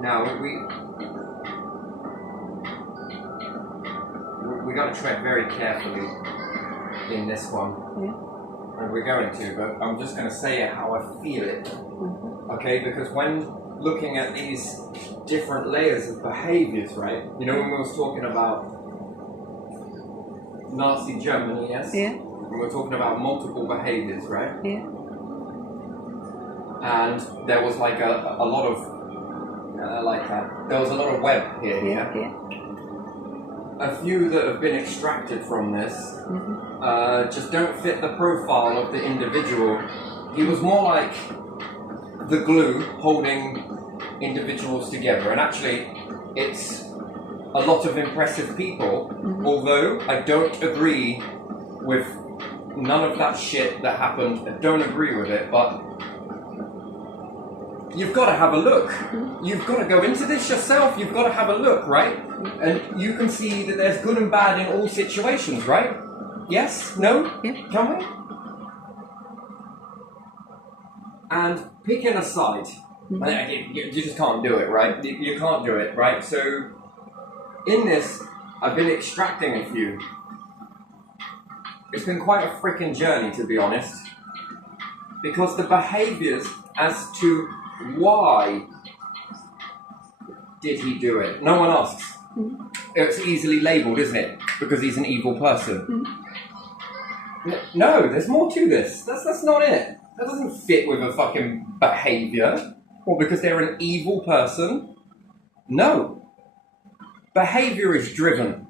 Now we got to tread very carefully in this one. Yeah. And we're going to, but I'm just going to say it how I feel it. Mm-hmm. Okay, because when looking at these different layers of behaviors, right? You know, when we was talking about Nazi Germany, yes? Yeah. We were talking about multiple behaviors, right? Yeah. And there was like a lot of there was a lot of web here. Yeah. Yeah. A few that have been extracted from this just don't fit the profile of the individual. He was more like the glue holding individuals together, and actually it's a lot of impressive people, although I don't agree with none of that shit that happened. I don't agree with it, but you've got to have a look. You've got to go into this yourself. You've got to have a look, right? And you can see that there's good and bad in all situations, right? Yes? No? Yeah. Can we? And picking a side. You just can't do it, right? You can't do it, right? So, in this, I've been extracting a few. It's been quite a freaking journey, to be honest. Because the behaviors as to why did he do it? No one asks. It's easily labelled, isn't it? Because he's an evil person. No, there's more to this. That's not it. That doesn't fit with a fucking behaviour. Or because they're an evil person. No. Behaviour is driven.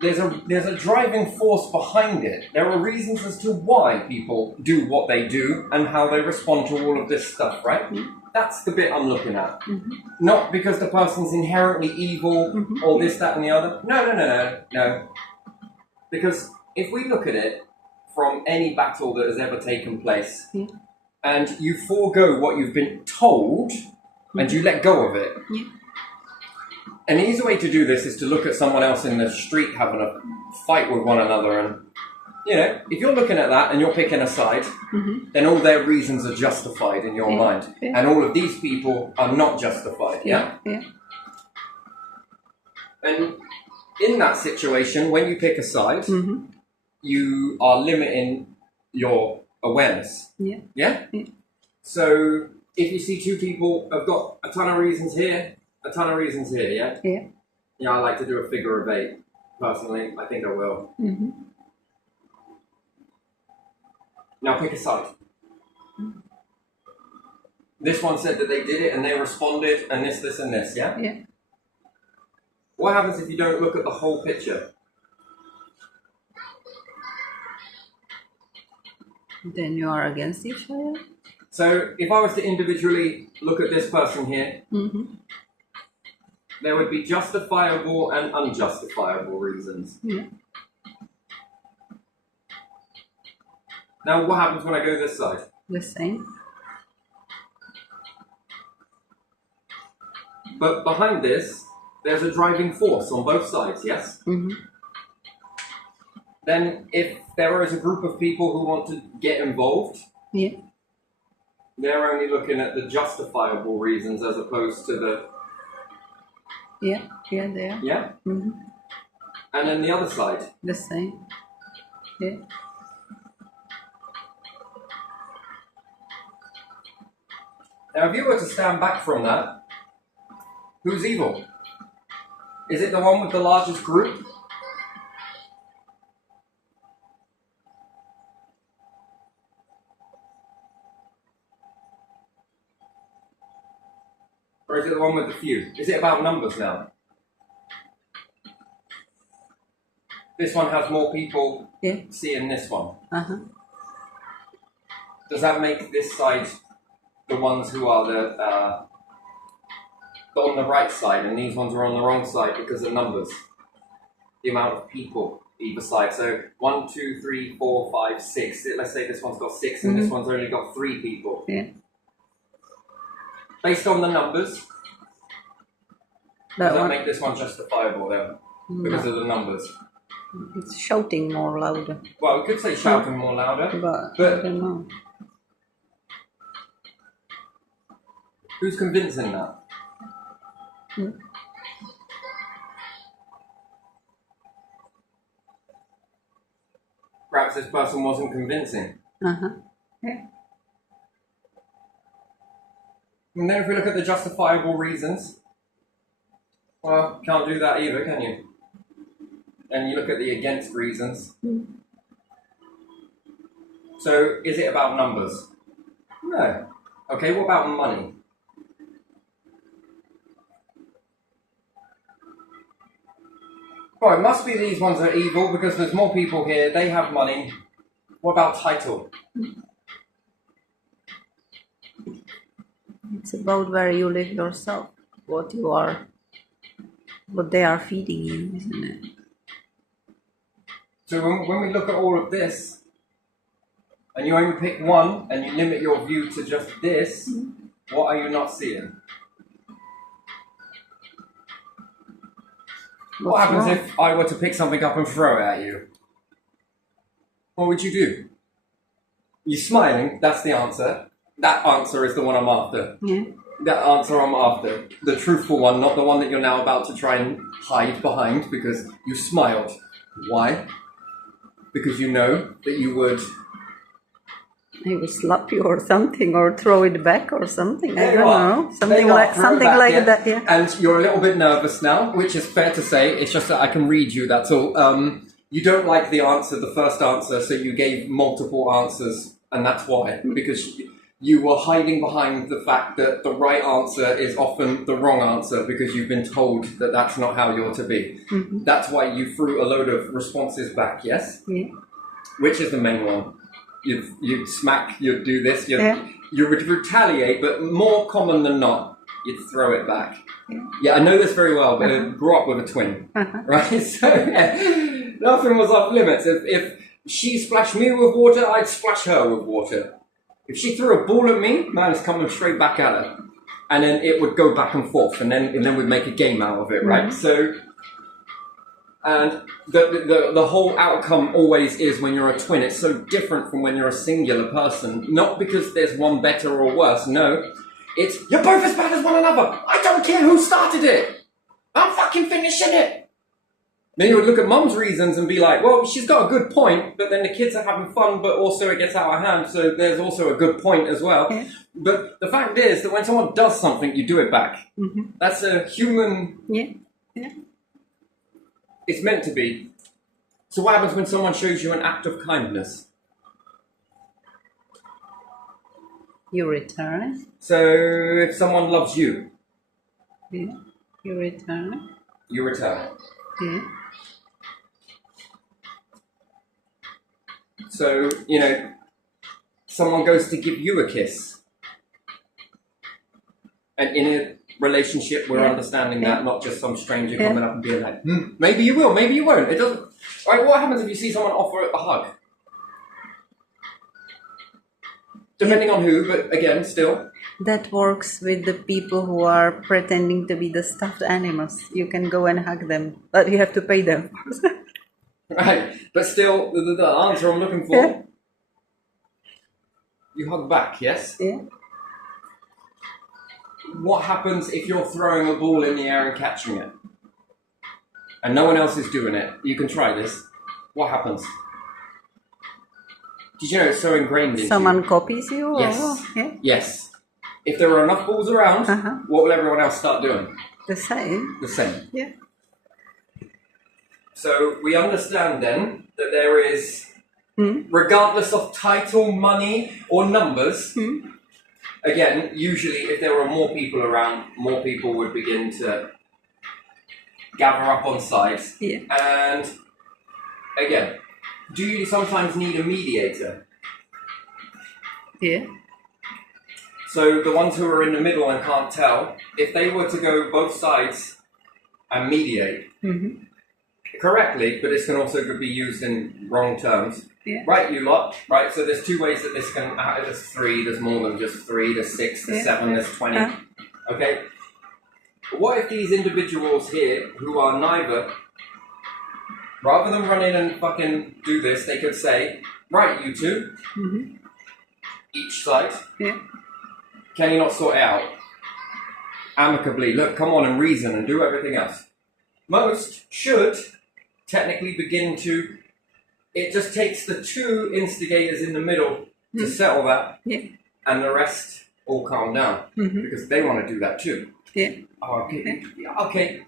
There's a driving force behind it. There are reasons as to why people do what they do and how they respond to all of this stuff, right? That's the bit I'm looking at. Not because the person's inherently evil or this, that, and the other. No. Because if we look at it from any battle that has ever taken place, and you forego what you've been told, and you let go of it, an easy way to do this is to look at someone else in the street having a fight with one another, and you know, if you're looking at that and you're picking a side, then all their reasons are justified in your mind, and all of these people are not justified. Yeah. And in that situation, when you pick a side, you are limiting your awareness. Yeah. So if you see two people have got a ton of reasons here, a ton of reasons here, yeah, I like to do a figure of 8. Personally, I think I will. Now pick a side. This one said that they did it and they responded, and this, and this, yeah? What happens if you don't look at the whole picture? Then you are against each other? So if I was to individually look at this person here, there would be justifiable and unjustifiable reasons. Now, what happens when I go this side? The same. But behind this, there's a driving force on both sides, yes? Then if there is a group of people who want to get involved, they're only looking at the justifiable reasons as opposed to the... they are. Yeah? And then the other side? The same. Now, if you were to stand back from that, who's evil? Is it the one with the largest group? Or is it the one with the few? Is it about numbers now? This one has more people seeing this one. Does that make this side the ones who are on the right side, and these ones are on the wrong side because of numbers? The amount of people either side. So 1, 2, 3, 4, 5, 6. Let's say this one's got 6 and this one's only got 3 people. Based on the numbers, does that make this one justifiable then? Because of the numbers? It's shouting more louder. Well, we could say shouting more louder. But I don't know. Who's convincing that? Hmm. Perhaps this person wasn't convincing. Uh-huh. Yeah. And then if we look at the justifiable reasons, well, can't do that either, can you? And you look at the against reasons. Hmm. So, is it about numbers? No. Okay, what about money? Well, it must be these ones are evil because there's more people here, they have money. What about title? It's about where you live yourself, what you are, what they are feeding you, isn't it? So when we look at all of this, and you only pick one, and you limit your view to just this, what are you not seeing? What What's happens wrong? if I were to pick something up and throw it at you? What would you do? You're smiling, that's the answer. That answer is the one I'm after. Yeah. That answer I'm after. The truthful one, not the one that you're now about to try and hide behind because you smiled. Why? Because you know that you would... I will slap you or something, or throw it back or something. I There don't you are. know. There Something you are. like Throw it back, yeah. that. Yeah. And you're a little bit nervous now, which is fair to say. It's just that I can read you, that's all. You don't like the answer, the first answer, so you gave multiple answers, and that's why. Because you were hiding behind the fact that the right answer is often the wrong answer because you've been told that that's not how you're to be. Mm-hmm. That's why you threw a load of responses back, yes? Yeah. Which is the main one? You'd smack, you'd do this, Yeah. you would retaliate, but more common than not, you'd throw it back. Yeah. Yeah, I know this very well, but I grew up with a twin, Uh-huh. right? So yeah, nothing was off limits. If she splashed me with water, I'd splash her with water. If she threw a ball at me, man, it's coming straight back at her. And then it would go back and forth, and then we'd make a game out of it, right? Mhm. So, and the whole outcome always is when you're a twin, it's so different from when you're a singular person. Not because there's one better or worse, no. It's, you're both as bad as one another. I don't care who started it. I'm fucking finishing it. Then you would look at mum's reasons and be like, well, she's got a good point, but then the kids are having fun, but also it gets out of hand, so there's also a good point as well. Yeah. But the fact is that when someone does something, you do it back. Mm-hmm. That's a human... Yeah. Yeah. It's meant to be. So what happens when someone shows you an act of kindness? You return it. So if someone loves you, Yeah. You return it. you return it. Yeah. So, you know, someone goes to give you a kiss. And in a relationship, we're Yeah. understanding Yeah. that, not just some stranger Yeah. coming up and being like, maybe you will, maybe you won't. It doesn't... Right, what happens if you see someone offer a hug? Depending on who, but again, still. That works with the people who are pretending to be the stuffed animals. You can go and hug them, but you have to pay them. Right, but still, the answer I'm looking for, Yeah. you hug back, yes? Yeah. What happens if you're throwing a ball in the air and catching it? And no one else is doing it. You can try this. What happens? Did you know it's so ingrained in Someone you? copies you? Yes. Or, yeah. Yes. If there are enough balls around, Uh-huh. what will everyone else start doing? The same. The same. Yeah. So we understand then that there is, Hmm? regardless of title, money, or numbers, Hmm? again, usually if there were more people around, more people would begin to gather up on sides. Yeah. And again, do you sometimes need a mediator? Yeah. So the ones who are in the middle and can't tell, if they were to go both sides and mediate Mm-hmm. correctly, but this can also be used in wrong terms. Yeah. Right, you lot. Right, so there's two ways that this can. There's three. There's more than just three. There's six. There's Yeah. 7. There's 20. Uh. Okay. What if these individuals here, who are neither, rather than run in and fucking do this, they could say, right, you two, Mm-hmm. each side, Yeah. can you not sort it out? amicably, look, come on and reason and do everything else. Most should technically begin to, it just takes the two instigators in the middle to settle that, and the rest all calm down, because they want to do that too. Yeah. Oh, okay. Yeah, okay.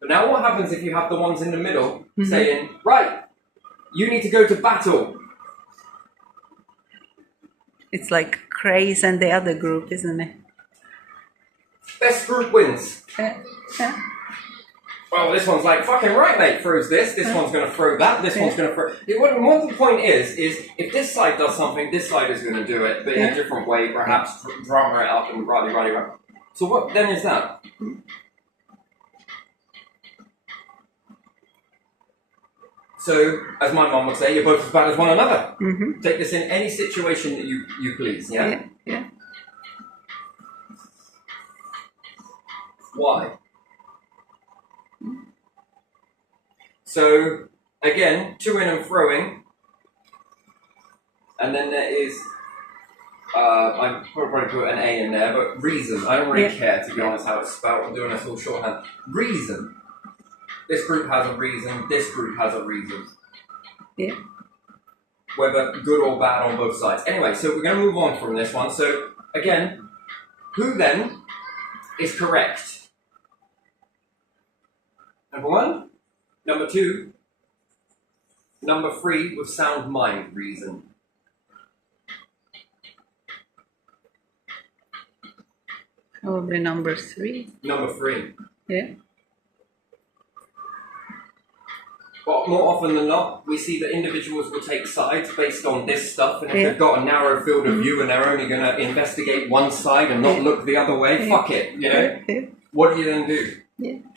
But now what happens if you have the ones in the middle saying, right, you need to go to battle? It's like Craze and the other group, isn't it? Best group wins. Yeah. Well, this one's like, fucking right, mate, throws this one's going to throw that, this one's going to throw... What the point is if this side does something, this side is going to do it, but in a different way, perhaps drama it up and rah. So what then is that? So, as my mom would say, you're both as bad as one another. Take this in any situation that you please, yeah? Yeah. Why? So, again, to-ing and throwing. And then there is, I probably put an A in there, but reason. I don't really care, to be honest, how it's spelled. I'm doing this all shorthand. Reason. This group has a reason, this group has a reason. Yeah. Whether good or bad on both sides. Anyway, so we're going to move on from this one. So, again, who then is correct? Number one, number two, number three with sound mind reason. Probably number three. Number three. Yeah. But more often than not, we see that individuals will take sides based on this stuff, and if they've got a narrow field of view and they're only going to investigate one side and not look the other way, fuck it, you know? What do you then do?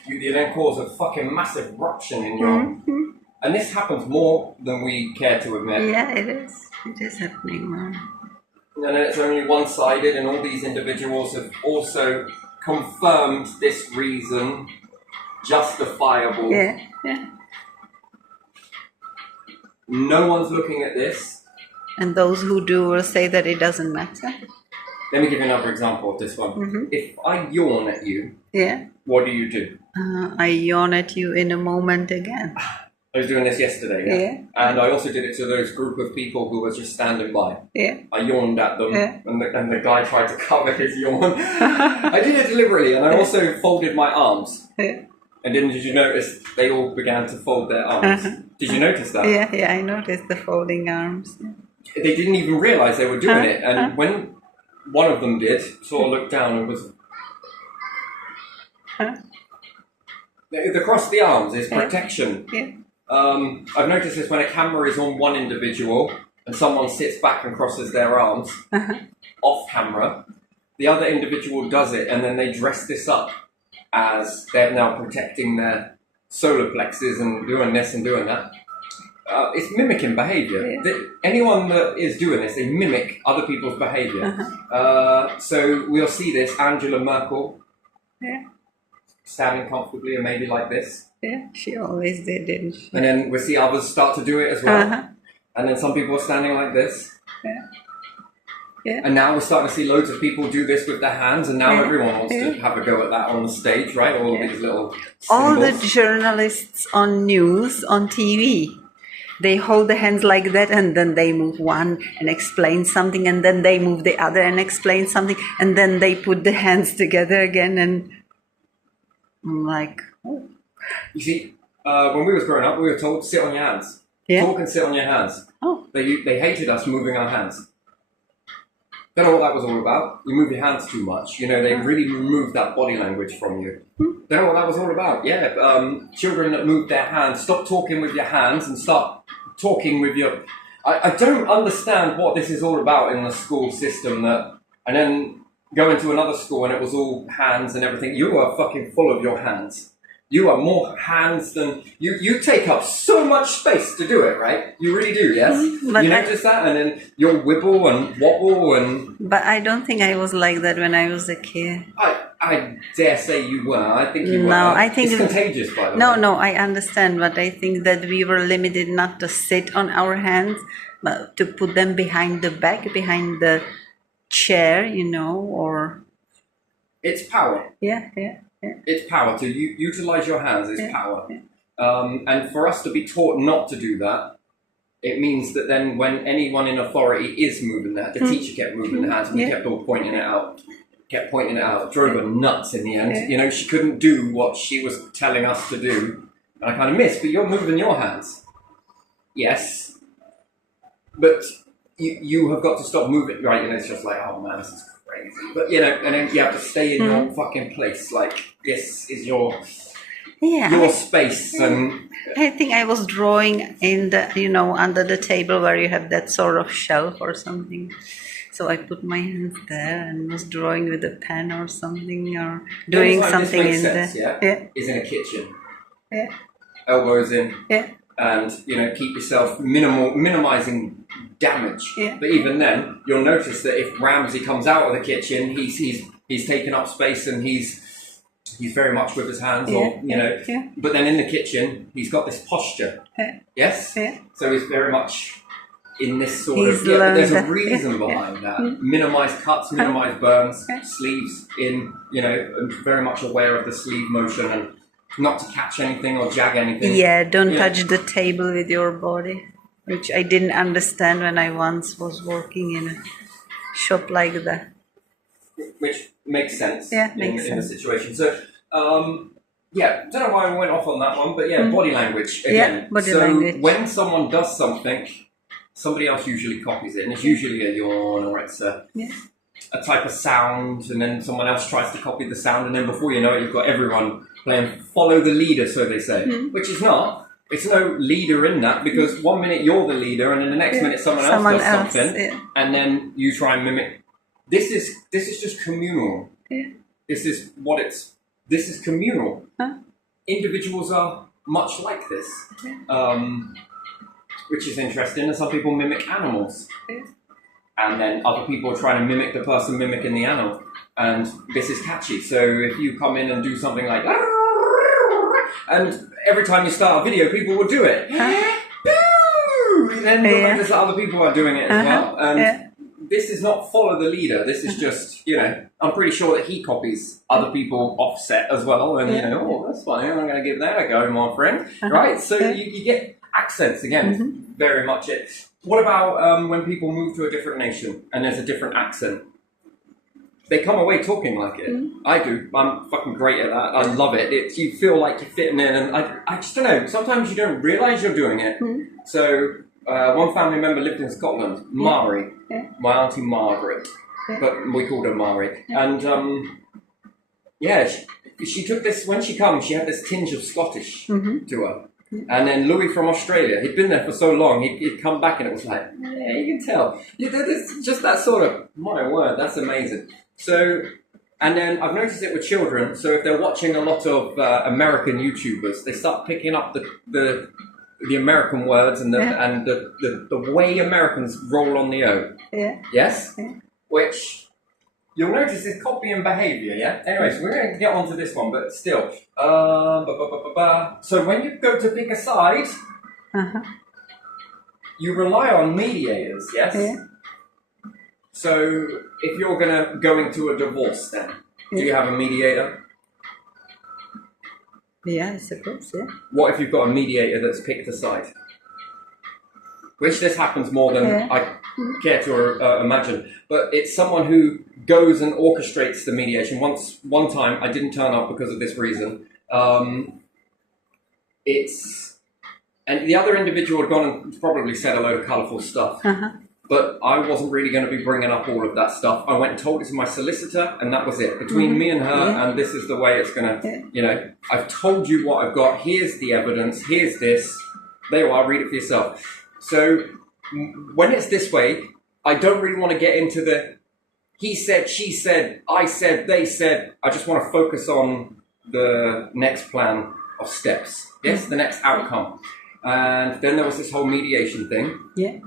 You then cause a fucking massive ruption in your... And this happens more than we care to admit. Yeah, it is. It is happening now. And it's only one-sided, and all these individuals have also confirmed this reason justifiable. Yeah. No one's looking at this. And those who do will say that it doesn't matter. Let me give you another example of this one. If I yawn at you, what do you do? I yawn at you in a moment again. I was doing this yesterday, and I also did it to those group of people who were just standing by. I yawned at them, and the guy tried to cover his yawn. I did it deliberately, and I also folded my arms. And then did you notice they all began to fold their arms? Did you notice that? Yeah, I noticed the folding arms. They didn't even realise they were doing it, and when one of them did, sort of looked down and was... The cross the arms is protection. I've noticed this when a camera is on one individual and someone sits back and crosses their arms off camera, the other individual does it, and then they dress this up as they're now protecting their solar plexus and doing this and doing that. It's mimicking behaviour. Anyone that is doing this, they mimic other people's behaviour. So we'll see this, Angela Merkel standing comfortably and maybe like this. Yeah, she always did, didn't she? And then we'll see others start to do it as well. And then some people are standing like this. And now we're starting to see loads of people do this with their hands, and now everyone wants to have a go at that on the stage, right? All of these little symbols. All the journalists on news, on TV, they hold the hands like that, and then they move one and explain something, and then they move the other and explain something, and then they put the hands together again, and I'm like, oh. You see, when we was growing up, we were told to sit on your hands. Talk and sit on your hands. They hated us moving our hands. Don't know what that was all about. You move your hands too much. You know, they really removed that body language from you. Don't know what that was all about. Children that move their hands, stop talking with your hands and start talking with your... I don't understand what this is all about in the school system. And then go into another school and it was all hands and everything. You are fucking full of your hands. You are more hands than... You take up so much space to do it, right? You really do, yes? But you notice that? And then you'll wibble and wobble and... But I don't think I was like that when I was a kid. I dare say you were. I think you were. No, I think... It's contagious, by the way. No, I understand. But I think that we were limited not to sit on our hands, but to put them behind the back, behind the chair, you know, or... It's power. Yeah. It's power. To utilize your hands is power. Yeah. And for us to be taught not to do that, it means that then when anyone in authority is moving that, the teacher kept moving the hands and we kept all pointing it out. Kept pointing it out. It drove her nuts in the end. Yeah. You know, she couldn't do what she was telling us to do. And I kind of missed, but you're moving your hands. Yes. But you have got to stop moving. Right, and it's just like, oh man, this is crazy. But, you know, and then you have to stay in your fucking place. Like, this is your space. And I think I was drawing in the, under the table where you have that sort of shelf or something. So I put my hands there and was drawing with a pen or something, or doing something in sense, there. Yeah? Is in a kitchen. Yeah. Elbows in. Yeah. And, keep yourself minimizing damage. Yeah. But even then, you'll notice that if Ramsey comes out of the kitchen, he's taken up space and he's very much with his hands, But then in the kitchen, he's got this posture. Yeah. Yes? Yeah. So he's very much in this sort of... Yeah, but there's a reason behind that. Minimize cuts, minimize burns, sleeves in, and very much aware of the sleeve motion and not to catch anything or jag anything. Yeah, don't touch the table with your body, which I didn't understand when I once was working in a shop like that. Which makes sense in the situation. So, don't know why we went off on that one, but body language again. Yeah, body language. When someone does something, somebody else usually copies it, and it's usually a yawn or it's a type of sound, and then someone else tries to copy the sound, and then before you know it, you've got everyone playing follow the leader, so they say, which is not. It's no leader in that, because 1 minute you're the leader, and then the next minute someone else does something, and then you try and mimic. This is just communal. Yeah. This is communal. Huh? Individuals are much like this, which is interesting. And some people mimic animals, and then other people are trying to mimic the person mimicking the animal. And this is catchy. So if you come in and do something like, and every time you start a video, people will do it. And then there's other people are doing it as well. And this is not follow the leader. This is just, I'm pretty sure that he copies other people offset as well. And, that's funny. I'm going to give that a go, my friend. Right? So you get accents again. Very much it. What about when people move to a different nation and there's a different accent? They come away talking like it. I do. I'm fucking great at that. I love it. You feel like you're fitting in. And I just don't know. Sometimes you don't realise you're doing it. So one family member lived in Scotland. Mari. My auntie Margaret. But we called her Mari. And she took this, when she comes, she had this tinge of Scottish to her. And then Louis from Australia, he'd been there for so long, he'd come back and it was like, yeah, you can tell. It's just that sort of, my word, that's amazing. So, and then I've noticed it with children, so if they're watching a lot of American YouTubers, they start picking up the American words and the way Americans roll on the O. Yeah. Yes? Yeah. Which... You'll notice is copying behaviour, yeah? Anyways, we're going to get onto this one, but still. So when you go to pick a side, you rely on mediators, yes? Yeah. So if you're going to go into a divorce then, do you have a mediator? Yeah, I suppose, yeah. What if you've got a mediator that's picked a side? Which this happens more than I care to imagine. But it's someone who goes and orchestrates the mediation. One time, I didn't turn up because of this reason. And the other individual had gone and probably said a load of colourful stuff. But I wasn't really going to be bringing up all of that stuff. I went and told it to my solicitor, and that was it. Between me and her, and this is the way it's going to, I've told you what I've got. Here's the evidence. Here's this. There you are. Read it for yourself. So when it's this way, I don't really want to get into the he said, she said, I said, they said. I just want to focus on the next plan of steps. Yes, the next outcome. And then there was this whole mediation thing. Yeah.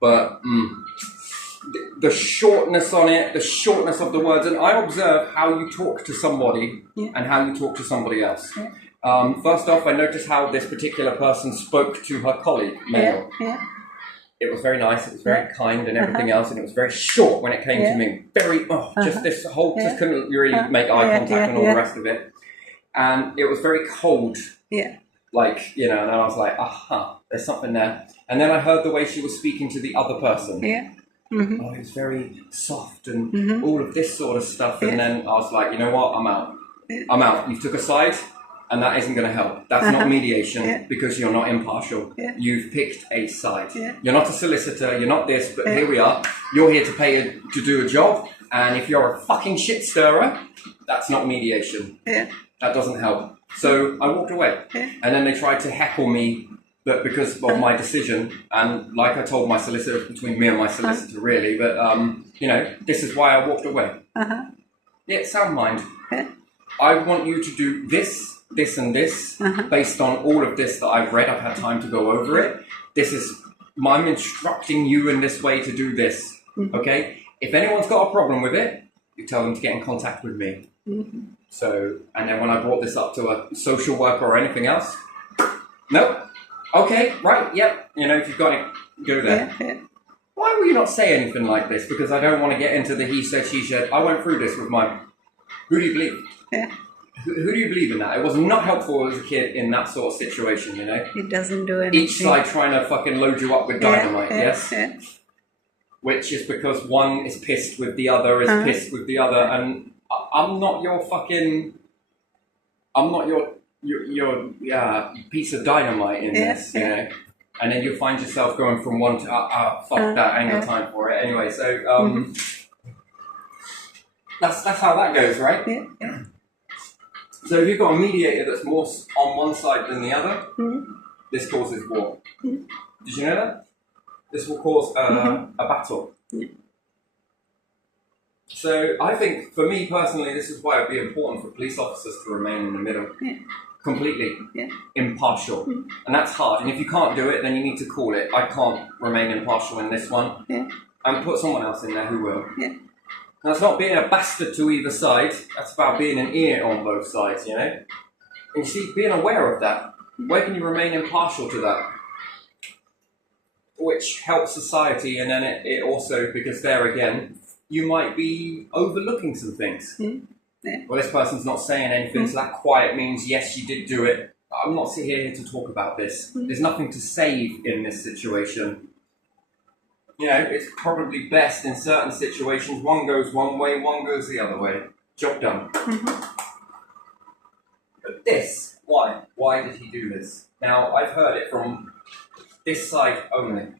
But the shortness on it, the shortness of the words, and I observe how you talk to somebody and how you talk to somebody else. Yeah. First off, I noticed how this particular person spoke to her colleague, male. it was very nice. It was very kind and everything else, and it was very short when it came to me. Very just this whole just couldn't really make eye contact and all the rest of it, and it was very cold. Yeah. Like, you know, and I was like, aha, there's something there. And then I heard the way she was speaking to the other person. Yeah. Mm-hmm. Oh, it was very soft and all of this sort of stuff. And then I was like, you know what? I'm out. I'm out. You took a side, and that isn't going to help. That's not mediation because you're not impartial. You've picked a side. You're not a solicitor. You're not this, but here we are. You're here to pay to do a job. And if you're a fucking shit stirrer, that's not mediation. That doesn't help. So I walked away. And then they tried to heckle me, but because of my decision, and like I told my solicitor, between me and my solicitor really, but you know, this is why I walked away. Yeah, sound mind. I want you to do this, this and this, based on all of this that I've read. I've had time to go over it. This is, I'm instructing you in this way to do this, okay? If anyone's got a problem with it, you tell them to get in contact with me. So, and then when I brought this up to a social worker or anything else, nope. Okay, right, yep. You know, if you've got it, go there. Why will you not say anything like this? Because I don't want to get into the he said, she said. I went through this with my... Who do you believe? Who do you believe in that? It was not helpful as a kid in that sort of situation, you know? It doesn't do anything. Each side trying to fucking load you up with dynamite, yes? Which is because one is pissed with the other, is pissed with the other, and I'm not your fucking... I'm not your piece of dynamite in this, you know? And then you find yourself going from one to, fuck that, I ain't got time for it. Anyway, so, that's how that goes, right? So if you've got a mediator that's more on one side than the other, this causes war. Did you know that? This will cause a battle. So I think, for me personally, this is why it would be important for police officers to remain in the middle. Completely impartial. And that's hard. And if you can't do it, then you need to call it. I can't remain impartial in this one. And put someone else in there who will. And that's not being a bastard to either side. That's about being an ear on both sides, you know? And you see, being aware of that, where can you remain impartial to that? Which helps society, and then it also, because there again, you might be overlooking some things. Well, this person's not saying anything, so that quiet means, yes, you did do it. I'm not here to talk about this. There's nothing to save in this situation. You know, it's probably best in certain situations, one goes one way, one goes the other way. Job done. But this, why? Why did he do this? Now, I've heard it from this side only.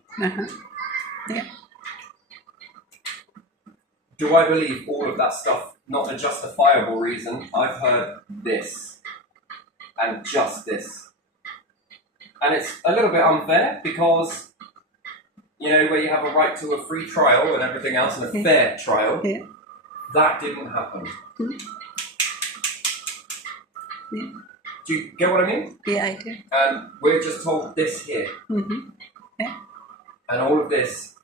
Do I believe all of that stuff? Not a justifiable reason. I've heard this. And just this. And it's a little bit unfair because, you know, where you have a right to a free trial and everything else and a fair trial, that didn't happen. Do you get what I mean? Yeah, I do. And we're just told this here. And all of this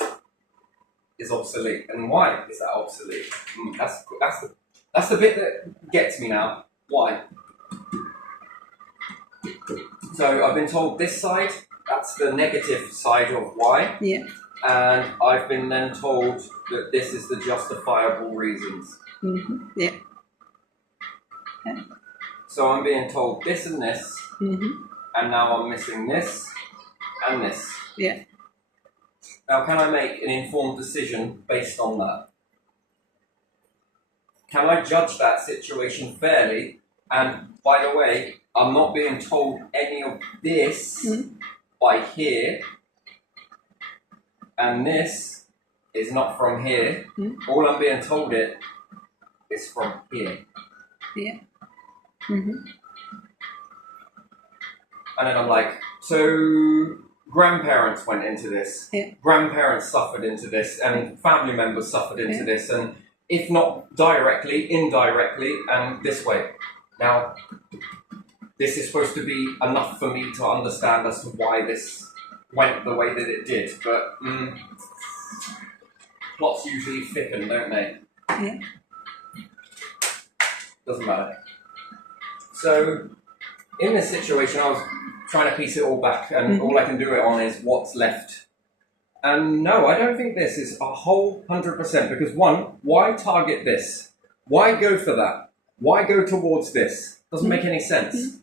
is obsolete. And why is that obsolete? That's the bit that gets me now. Why? So I've been told this side, that's the negative side of why. And I've been then told that this is the justifiable reasons. So I'm being told this and this, and now I'm missing this and this. Now, can I make an informed decision based on that? Can I judge that situation fairly? And by the way, I'm not being told any of this by here, and this is not from here. All I'm being told it is from here. And then I'm like, so grandparents went into this, grandparents suffered into this, and family members suffered into this, and if not directly, indirectly, and this way. Now, this is supposed to be enough for me to understand as to why this went the way that it did, but plots usually thicken, don't they? Doesn't matter. So, in this situation, I was trying to piece it all back, and all I can do it on is what's left And no, I don't think this is a whole 100% because one, why target this? Why go for that? Why go towards this? Doesn't make any sense.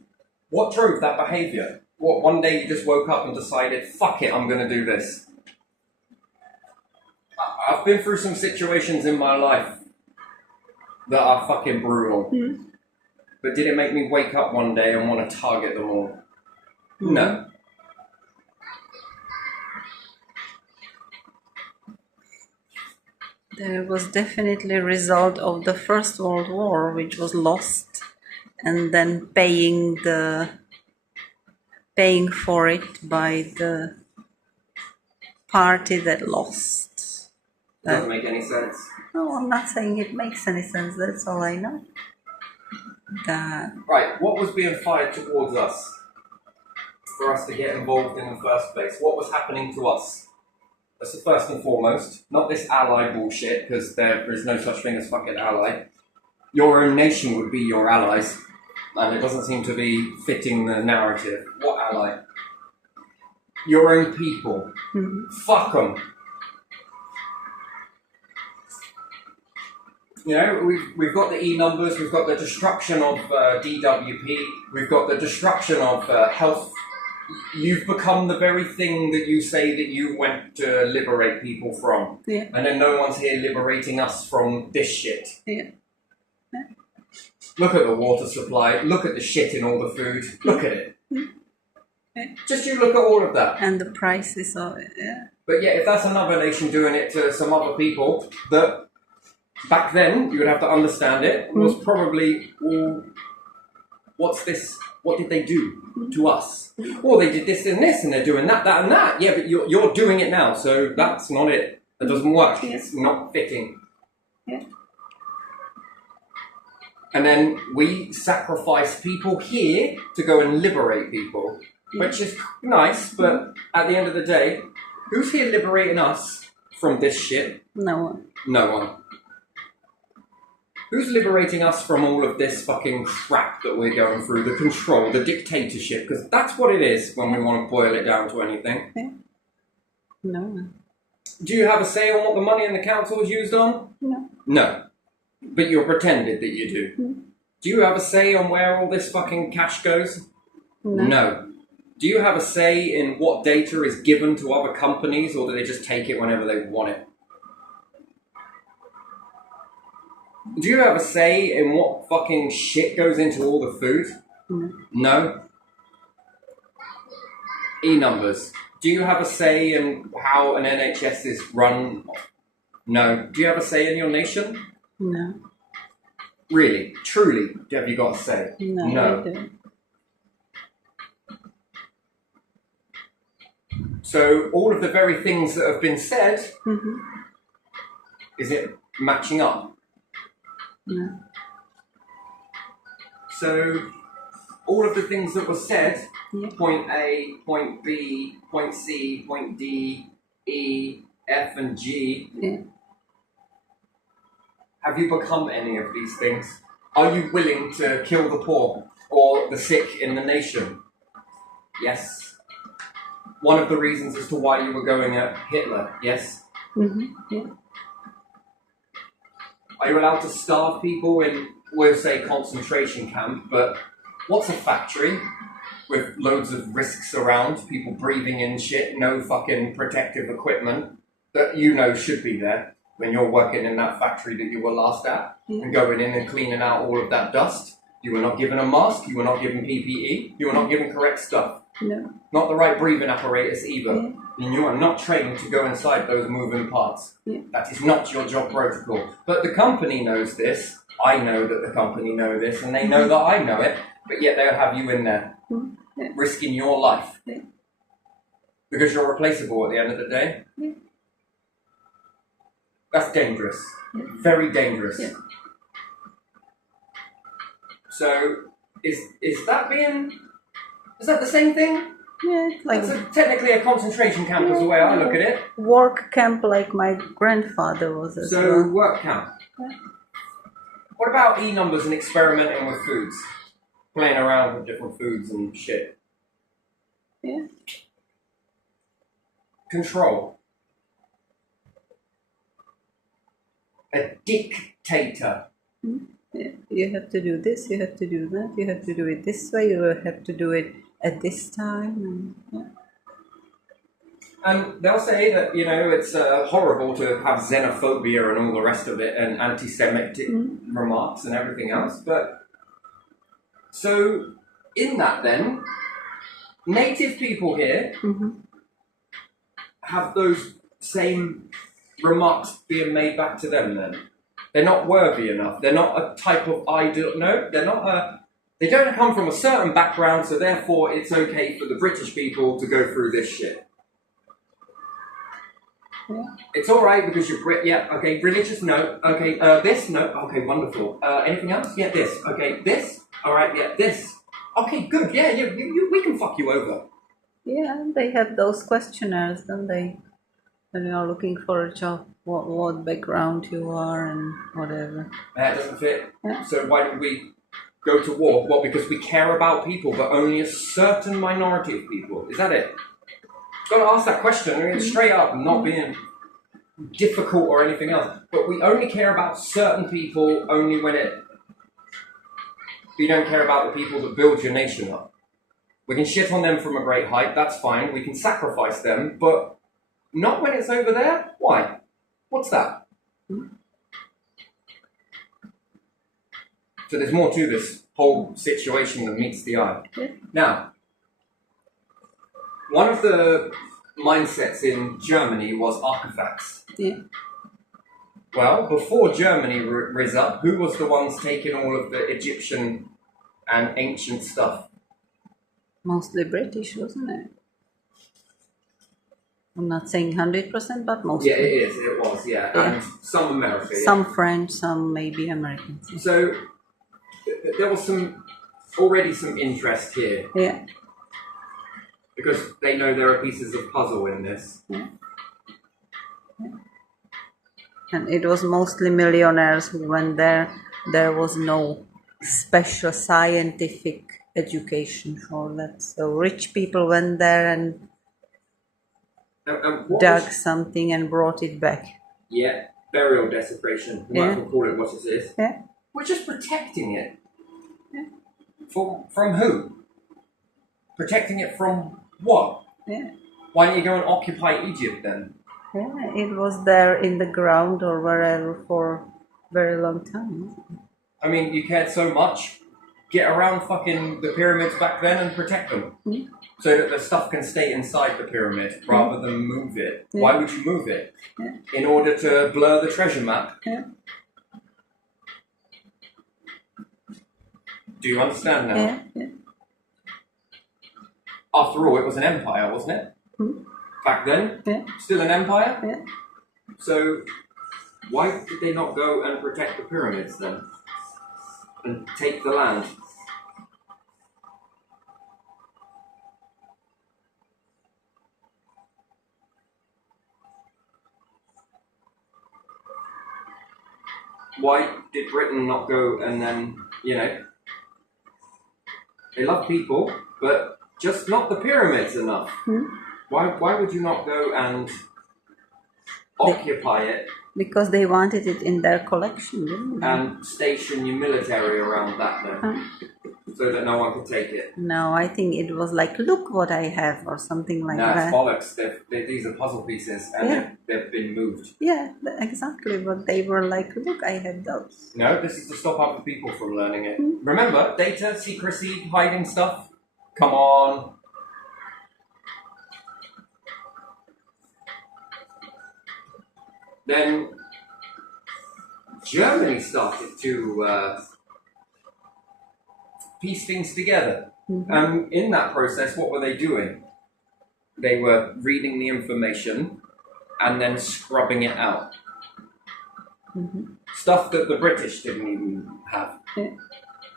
What drove that behavior? What, one day you just woke up and decided, fuck it, I'm going to do this? I've been through some situations in my life that are fucking brutal. But did it make me wake up one day and want to target them all? No. There was definitely a result of the First World War, which was lost, and then paying for it by the party that lost. Doesn't make any sense. No, I'm not saying it makes any sense. That's all I know. Right, what was being fired towards us for us to get involved in the first place? What was happening to us? That's the first and foremost. Not this ally bullshit, because there is no such thing as fucking ally. Your own nation would be your allies, and it doesn't seem to be fitting the narrative. What ally? Your own people. Fuck them. You know, we've got the E numbers, we've got the destruction of DWP, we've got the destruction of health. You've become the very thing that you say that you went to liberate people from. Yeah. And then no one's here liberating us from this shit. Yeah. Look at the water supply, look at the shit in all the food, look at it. Just you look at all of that. And the prices of it, yeah. But yeah, if that's another nation doing it to some other people, that back then you would have to understand it was probably, well, what's this? What did they do to us? Well, they did this and this, and they're doing that, that, and that. Yeah, but you're doing it now, so that's not it. That doesn't work. Yeah. It's not fitting. Yeah. And then we sacrifice people here to go and liberate people, which is nice, but at the end of the day, who's here liberating us from this shit? No one. No one. Who's liberating us from all of this fucking crap that we're going through, the control, the dictatorship? Because that's what it is when we want to boil it down to anything. Yeah. No one. Do you have a say on what the money in the council is used on? No. No. But you're pretended that you do. Do you have a say on where all this fucking cash goes? No. Do you have a say in what data is given to other companies, or do they just take it whenever they want it? Do you have a say in what fucking shit goes into all the food? No. E-numbers. Do you have a say in how an NHS is run? No. Do you have a say in your nation? No. Really? Truly? Have you got a say? No. I don't. So all of the very things that have been said, is it matching up? No. So all of the things that were said, Yeah. point A, point B, point C, point D, E, F and G, Yeah. have you become any of these things? Are you willing to kill the poor or the sick in the nation? Yes. One of the reasons as to why you were going at Hitler, yes? Yeah. Are you allowed to starve people in, we'll say, concentration camp, but what's a factory with loads of risks around, people breathing in shit, no fucking protective equipment that you know should be there when you're working in that factory that you were last at and going in and cleaning out all of that dust? You were not given a mask, you were not given PPE, you were not given correct stuff. No. Not the right breathing apparatus either. And you are not trained to go inside those moving parts. That is not your job protocol. But the company knows this. I know that the company know this, and they know that I know it. But yet they'll have you in there, risking your life. Because you're replaceable at the end of the day. That's dangerous. Very dangerous. So, is that the same thing? Yeah, like It's technically a concentration camp is the way I look at it. work camp, like my grandfather was as So, well. work camp. What about E-numbers and experimenting with foods? Playing around with different foods and shit. Yeah. Control. A dictator. Yeah. You have to do this, you have to do that, you have to do it this way, you have to do it at this time. And, yeah. And they'll say that, it's horrible to have xenophobia and all the rest of it and anti-Semitic remarks and everything else. But so in that then, native people here have those same remarks being made back to them then. They're not worthy enough. They're not a type of idol. No, they're not they don't come from a certain background, so therefore it's okay for the British people to go through this shit. Yeah. It's all right because you're Brit. Yeah, okay. Religious, no. Okay, this, no. Okay, wonderful. Anything else? Yeah, this. Okay, this. All right, yeah, this. Okay, good. Yeah, we can fuck you over. Yeah, they have those questionnaires, don't they? When you're looking for a job, what background you are and whatever. That doesn't fit. Yeah. So why don't we go to war? Well, because we care about people, but only a certain minority of people. Is that it? Got to ask that question. I mean, straight up, not being difficult or anything else. But we only care about certain people only when we don't care about the people that build your nation up. We can shit on them from a great height, that's fine. We can sacrifice them, but not when it's over there. Why? What's that? So there's more to this whole situation than meets the eye. Yeah. Now, one of the mindsets in Germany was artifacts. Yeah. Well, before Germany rose up, who was the ones taking all of the Egyptian and ancient stuff? Mostly British, wasn't it? I'm not saying 100%, but mostly. Yeah, it was, yeah. And some American. Some French, some maybe Americans. So there was already some interest here. Yeah. Because they know there are pieces of puzzle in this. Yeah. And it was mostly millionaires who went there. There was no special scientific education for that. So rich people went there and dug something and brought it back. Yeah, burial desecration. You might as well call it what it is. Yeah. We're just protecting it. Yeah. From who? Protecting it from what? Yeah. Why don't you go and occupy Egypt then? Yeah, it was there in the ground or wherever for a very long time. I mean, you cared so much. Get around fucking the pyramids back then and protect them. So that the stuff can stay inside the pyramid rather than move it. Yeah. Why would you move it? Yeah. In order to blur the treasure map? Yeah. Do you understand now? Yeah. Yeah. After all, it was an empire, wasn't it? Back then? Yeah. Still an empire? Yeah. So why did they not go and protect the pyramids then? And take the land? Why did Britain not go and then, they love people, but just not the pyramids enough? Why would you not go and occupy it? Because they wanted it in their collection, didn't they? And station your military around that then, so that no one could take it. No, I think it was like, look what I have, or something like that. No, it's bollocks. These are puzzle pieces, and they've been moved. Yeah, exactly. But they were like, look, I have those. No, this is to stop other people from learning it. Remember, data, secrecy, hiding stuff. Come on. Then Germany started to piece things together. In that process, what were they doing? They were reading the information and then scrubbing it out. Stuff that the British didn't even have. Yeah.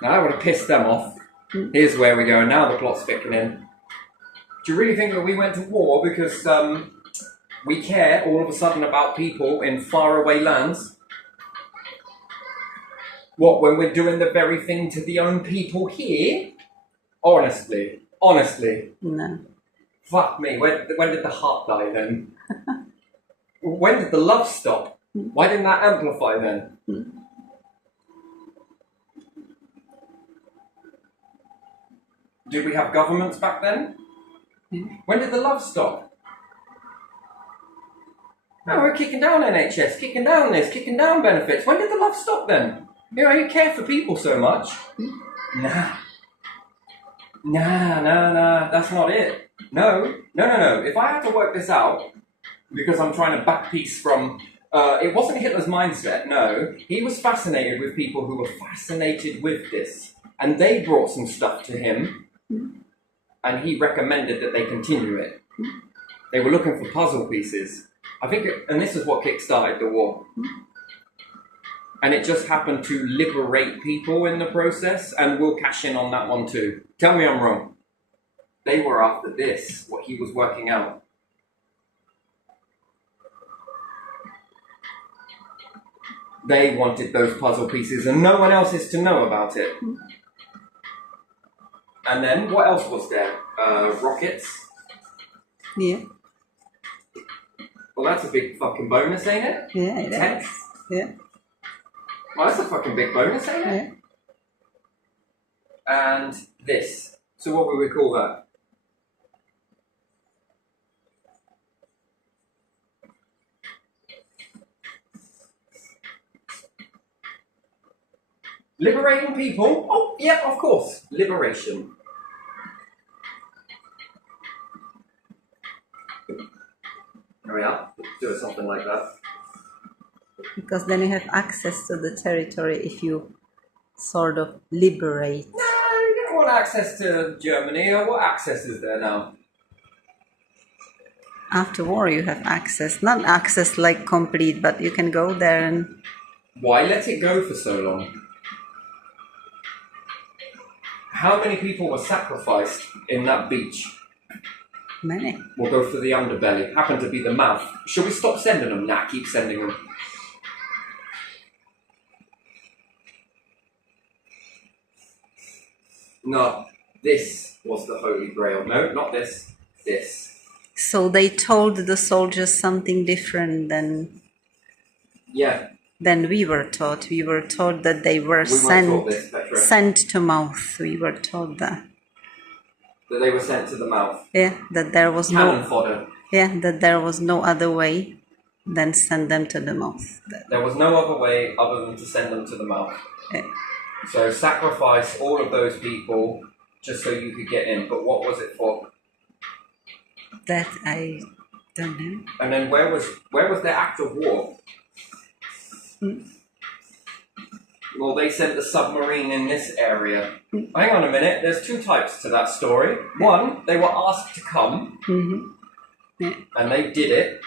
Now I want to piss them off. Here's where we go. Now the plot's thickening. Do you really think that we went to war because we care all of a sudden about people in faraway lands? What, when we're doing the very thing to the own people here? Honestly. No. Fuck me. When did the heart die then? When did the love stop? Why didn't that amplify then? Did we have governments back then? When did the love stop? No, we're kicking down NHS, kicking down this, kicking down benefits. When did the love stop then? You know, you care for people so much. Nah, that's not it. No. If I had to work this out, because I'm trying to back piece from, it wasn't Hitler's mindset, no. He was fascinated with people who were fascinated with this. And they brought some stuff to him, and he recommended that they continue it. They were looking for puzzle pieces. I think, and this is what kick-started the war. And it just happened to liberate people in the process, and we'll cash in on that one too. Tell me I'm wrong. They were after this, what he was working out. They wanted those puzzle pieces, and no one else is to know about it. And then, what else was there? Rockets? Yeah. Well, that's a big fucking bonus, ain't it? Yeah, it Tech? is. Yeah. Well, that's a fucking big bonus, ain't it? Yeah. And this. So what would we call that? Liberating people? Oh, yeah, of course. Liberation. There we are. Do something like that. Because then you have access to the territory if you sort of liberate. No, you don't want access to Germany. Or what access is there now? After war, you have access. Not access like complete, but you can go there and... Why let it go for so long? How many people were sacrificed in that beach? Many. We'll go for the underbelly. Happened to be the mouth. Should we stop sending them? Nah, keep sending them. No, this was the Holy Grail. No, not this. This. So they told the soldiers something different Yeah. than we were taught. We were taught that they were We weren't taught this, Petra. sent to mouth. We were taught that. That they were sent to the mouth. Yeah, that there was Cannon no... fodder. Yeah, that there was no other way than send them to the mouth. There was no other way other than to send them to the mouth. Yeah. So sacrifice all of those people just so you could get in. But what was it for? That I don't know. And then where was their act of war? Well, they sent the submarine in this area. Hang on a minute. There's two types to that story. One, they were asked to come, Yeah. and they did it.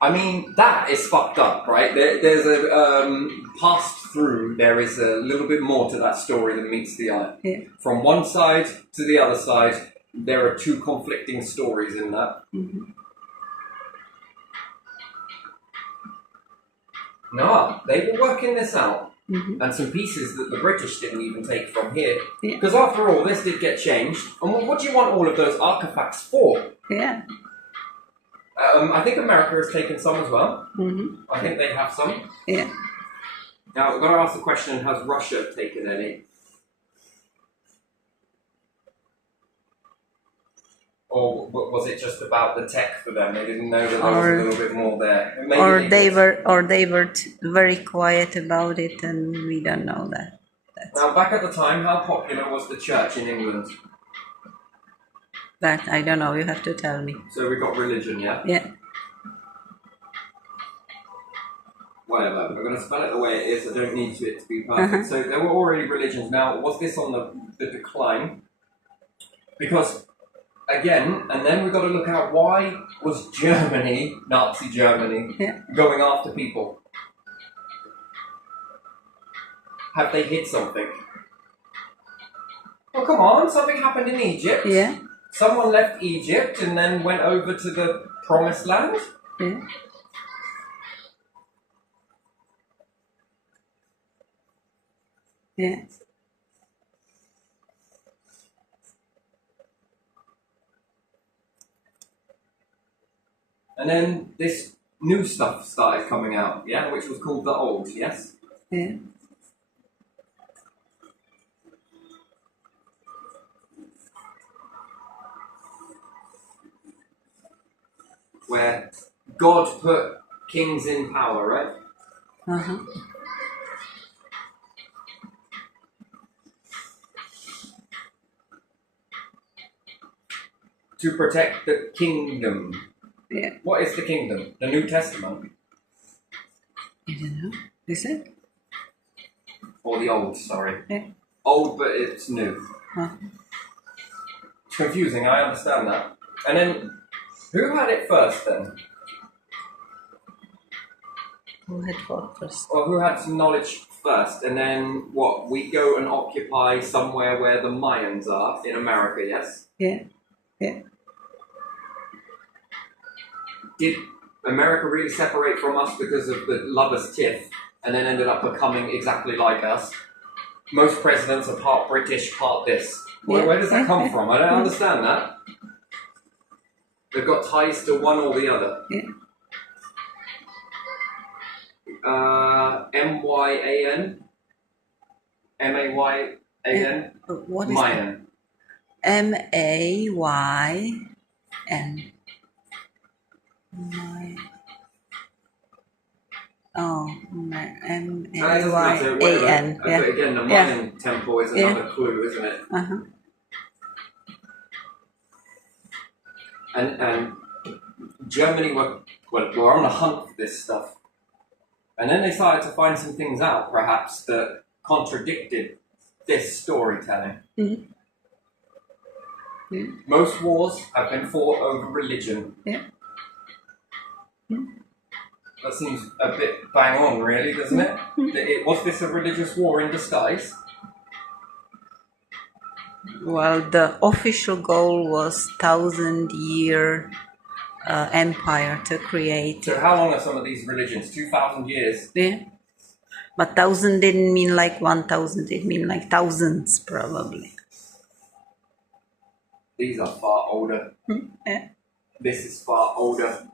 I mean, that is fucked up, right? There's a passed through. There is a little bit more to that story than meets the eye. Yeah. From one side to the other side, there are two conflicting stories in that. No, they were working this out. And some pieces that the British didn't even take from here. Because after all, this did get changed. And what do you want all of those artifacts for? Yeah. I think America has taken some as well. I think they have some. Yeah. Now, I've got to ask the question, has Russia taken any? Or was it just about the tech for them? They didn't know that there was a little bit more there. Maybe Or they were very quiet about it, and we don't know that. Now, back at the time, how popular was the church in England? That I don't know. You have to tell me. So we got religion, yeah? Yeah. Whatever. I'm going to spell it the way it is. I don't need it to be perfect. So there were already religions. Now, was this on the decline? Because, again, and then we've got to look at why was Germany, Nazi Germany, going after people? Have they hit something? Well, come on. Something happened in Egypt. Yeah. Someone left Egypt and then went over to the Promised Land. Yeah. Yeah. And then this new stuff started coming out, yeah, which was called the Old, yes? Yeah. Where God put kings in power, right? Uh-huh. To protect the kingdom. Yeah. What is the kingdom? The New Testament? I don't know. Is it? Or the Old, sorry. Yeah. Old, but it's new. Huh. It's confusing, I understand that. And then, who had it first then? Who had what first? Or who had some knowledge first? And then, what? We go and occupy somewhere where the Mayans are, in America, yes? Yeah. Yeah. Did America really separate from us because of the lovers' tiff, and then ended up becoming exactly like us? Most presidents are part British, part this. Where does that come from? I don't understand that. They've got ties to one or the other. Yeah. M-Y-A-N? M-A-Y-A-N? What is Mayan. M-A-Y-N. Oh, M-A-Y-A-N. But Yeah. again, the Mayan temple is another clue, isn't it? Uh-huh. And Germany were on the hunt for this stuff. And then they started to find some things out, perhaps, that contradicted this storytelling. Mm-hmm. Yeah. Most wars have been fought over religion. Yeah. Mm-hmm. That seems a bit bang on, really, doesn't it? Was this a religious war in disguise? Well, the official goal was 1,000-year empire to create. So how long are some of these religions? 2,000 years? Yeah. But 1,000 didn't mean like 1,000, it mean like thousands, probably. These are far older. Yeah. This is far older.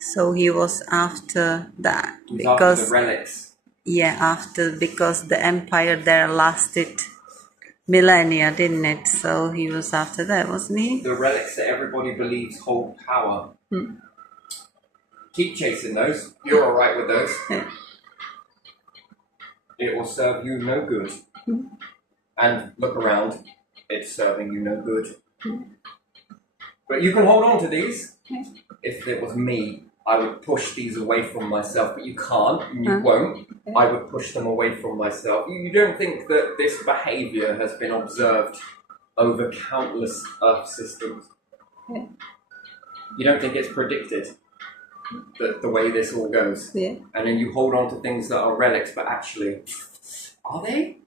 So he was after that. He's because after the relics. Yeah, because the empire there lasted millennia, didn't it? So he was after that, wasn't he? The relics that everybody believes hold power. Keep chasing those. You're alright with those. Yeah. It will serve you no good. And look around. It's serving you no good. But you can hold on to these. If it was me, I would push these away from myself, but you can't, and you won't. I would push them away from myself. You don't think that this behavior has been observed over countless Earth systems? Yeah. You don't think it's predicted that the way this all goes? Yeah. And then you hold on to things that are relics, but actually, are they?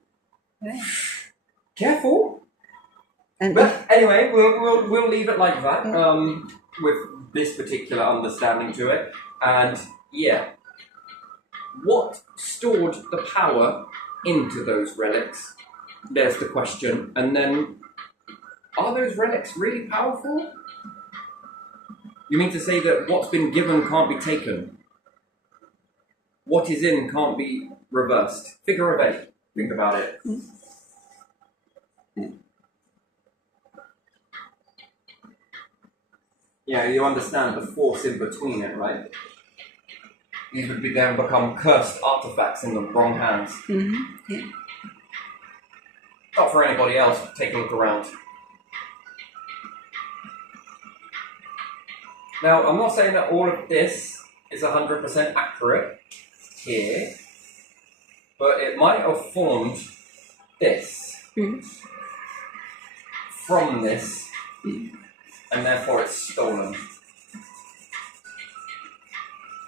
Yeah. Careful. And But anyway, we'll leave it like that, with this particular understanding to it. And yeah, what stored the power into those relics? There's the question. And then, are those relics really powerful? You mean to say that what's been given can't be taken? What is in can't be reversed? Figure of 8. Think about it. Yeah, you understand the force in between it, right? These would then become cursed artifacts in the wrong hands. Yeah. Not for anybody else. Take a look around. Now, I'm not saying that all of this is 100% accurate here, but it might have formed this from this, and therefore it's stolen.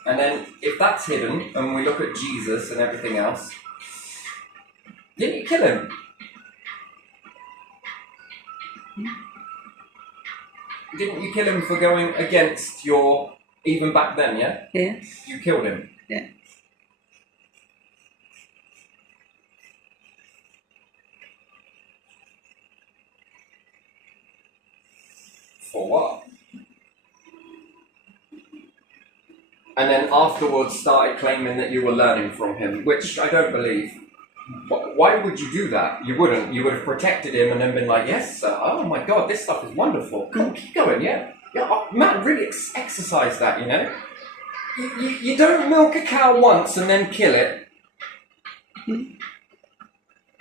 And then, if that's hidden, and we look at Jesus and everything else, didn't you kill him? Didn't you kill him for going against your... Even back then, yeah? Yeah. You killed him. Yeah. For what? and then afterwards started claiming that you were learning from him, which I don't believe. Why would you do that? You wouldn't. You would have protected him and then been like, yes, sir. Oh my God, this stuff is wonderful. Come on, keep going, yeah? Yeah, oh, man, really exercise that, you know? You don't milk a cow once and then kill it.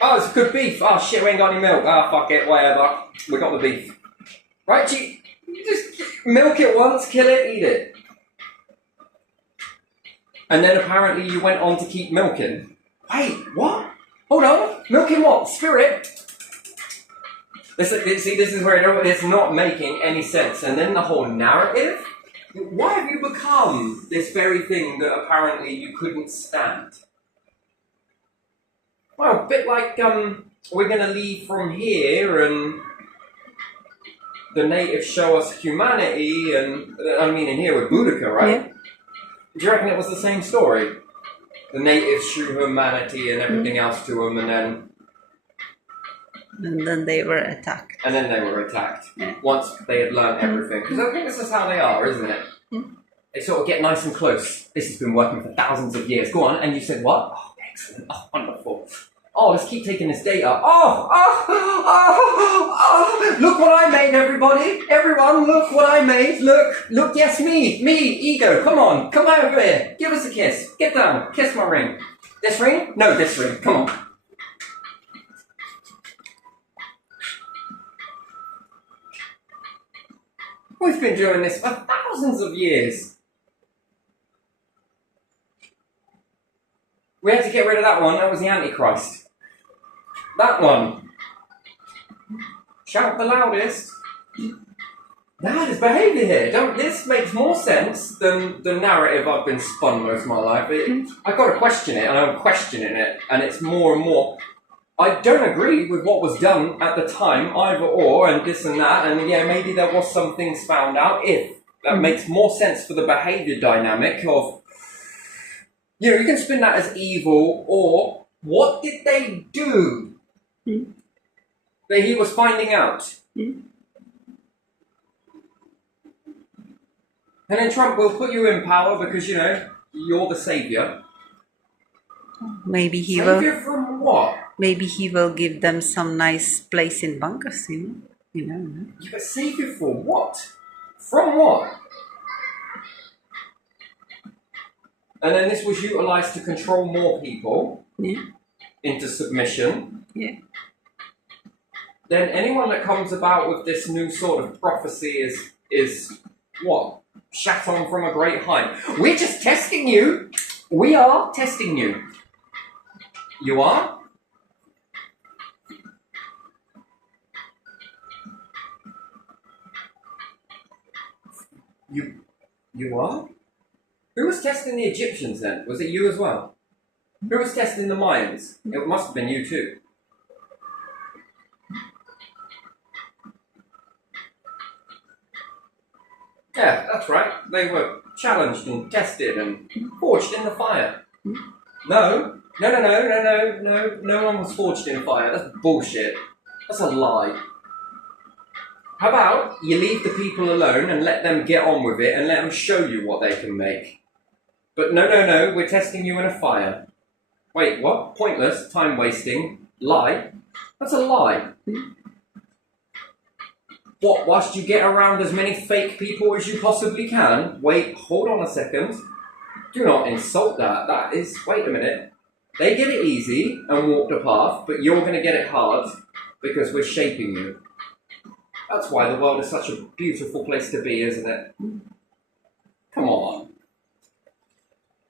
Oh, it's good beef. Oh shit, we ain't got any milk. Ah, fuck it, whatever. We got the beef. Right, you just milk it once, kill it, eat it. And then apparently you went on to keep milking. Wait, what? Hold on, milking what? Spirit? This is where it's not making any sense. And then the whole narrative? Why have you become this very thing that apparently you couldn't stand? Well, a bit like, we're going to leave from here and the natives show us humanity and, I mean, in here with Boudica, right? Yeah. Do you reckon it was the same story? The natives show humanity and everything else to them and then they were attacked. And then they were attacked. Yeah. Once they had learned everything. Because I think this is how they are, isn't it? They sort of get nice and close. This has been working for thousands of years. Go on, and you said what? Oh, excellent. Oh, wonderful. Oh, let's keep taking this data. Oh, look what I made, everybody. Everyone, look what I made. Look, yes, me, ego. Come on, come over here. Give us a kiss. Get down, kiss my ring. This ring? No, this ring. Come on. We've been doing this for thousands of years. We had to get rid of that one. That was the Antichrist. That one. Shout the loudest. That is behaviour here. This makes more sense than the narrative I've been spun most of my life. I've got to question it, and I'm questioning it, and it's more and more. I don't agree with what was done at the time, either or, and this and that, and yeah, maybe there was some things found out, if that makes more sense for the behaviour dynamic of, you know, you can spin that as evil, or what did they do that he was finding out? And then Trump will put you in power because, you know, you're the saviour. Maybe he Saviour from what? Maybe he will give them some nice place in bunkers, you know. Yeah, but saviour for what? From what? And then this was utilised to control more people into submission. Yeah. Then anyone that comes about with this new sort of prophecy is what? Shat on from a great height. We're just testing you. We are testing you. You are? You are? Who was testing the Egyptians then? Was it you as well? Who was testing the Mayans? It must have been you too. Yeah, that's right. They were challenged and tested and forged in the fire. No one was forged in fire. That's bullshit. That's a lie. How about you leave the people alone and let them get on with it and let them show you what they can make? But no, we're testing you in a fire. Wait, what? Pointless, time-wasting, lie? That's a lie. What, whilst you get around as many fake people as you possibly can? Wait, hold on a second. Do not insult that. That is, wait a minute. They get it easy and walk the path, but you're going to get it hard because we're shaping you. That's why the world is such a beautiful place to be, isn't it? Come on.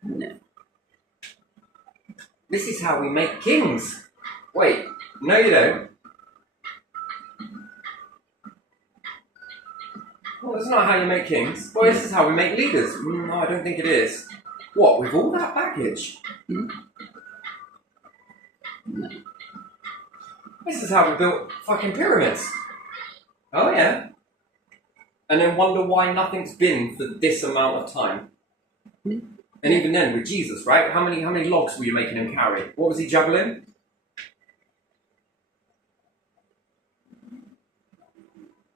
No. This is how we make kings. Wait, no you don't. Well, that's not how you make kings. Well, this is how we make leaders. No, I don't think it is. What, with all that baggage? No. This is how we built fucking pyramids. Oh yeah. And then wonder why nothing's been for this amount of time. And even then, with Jesus, right? How many logs were you making him carry? What was he juggling?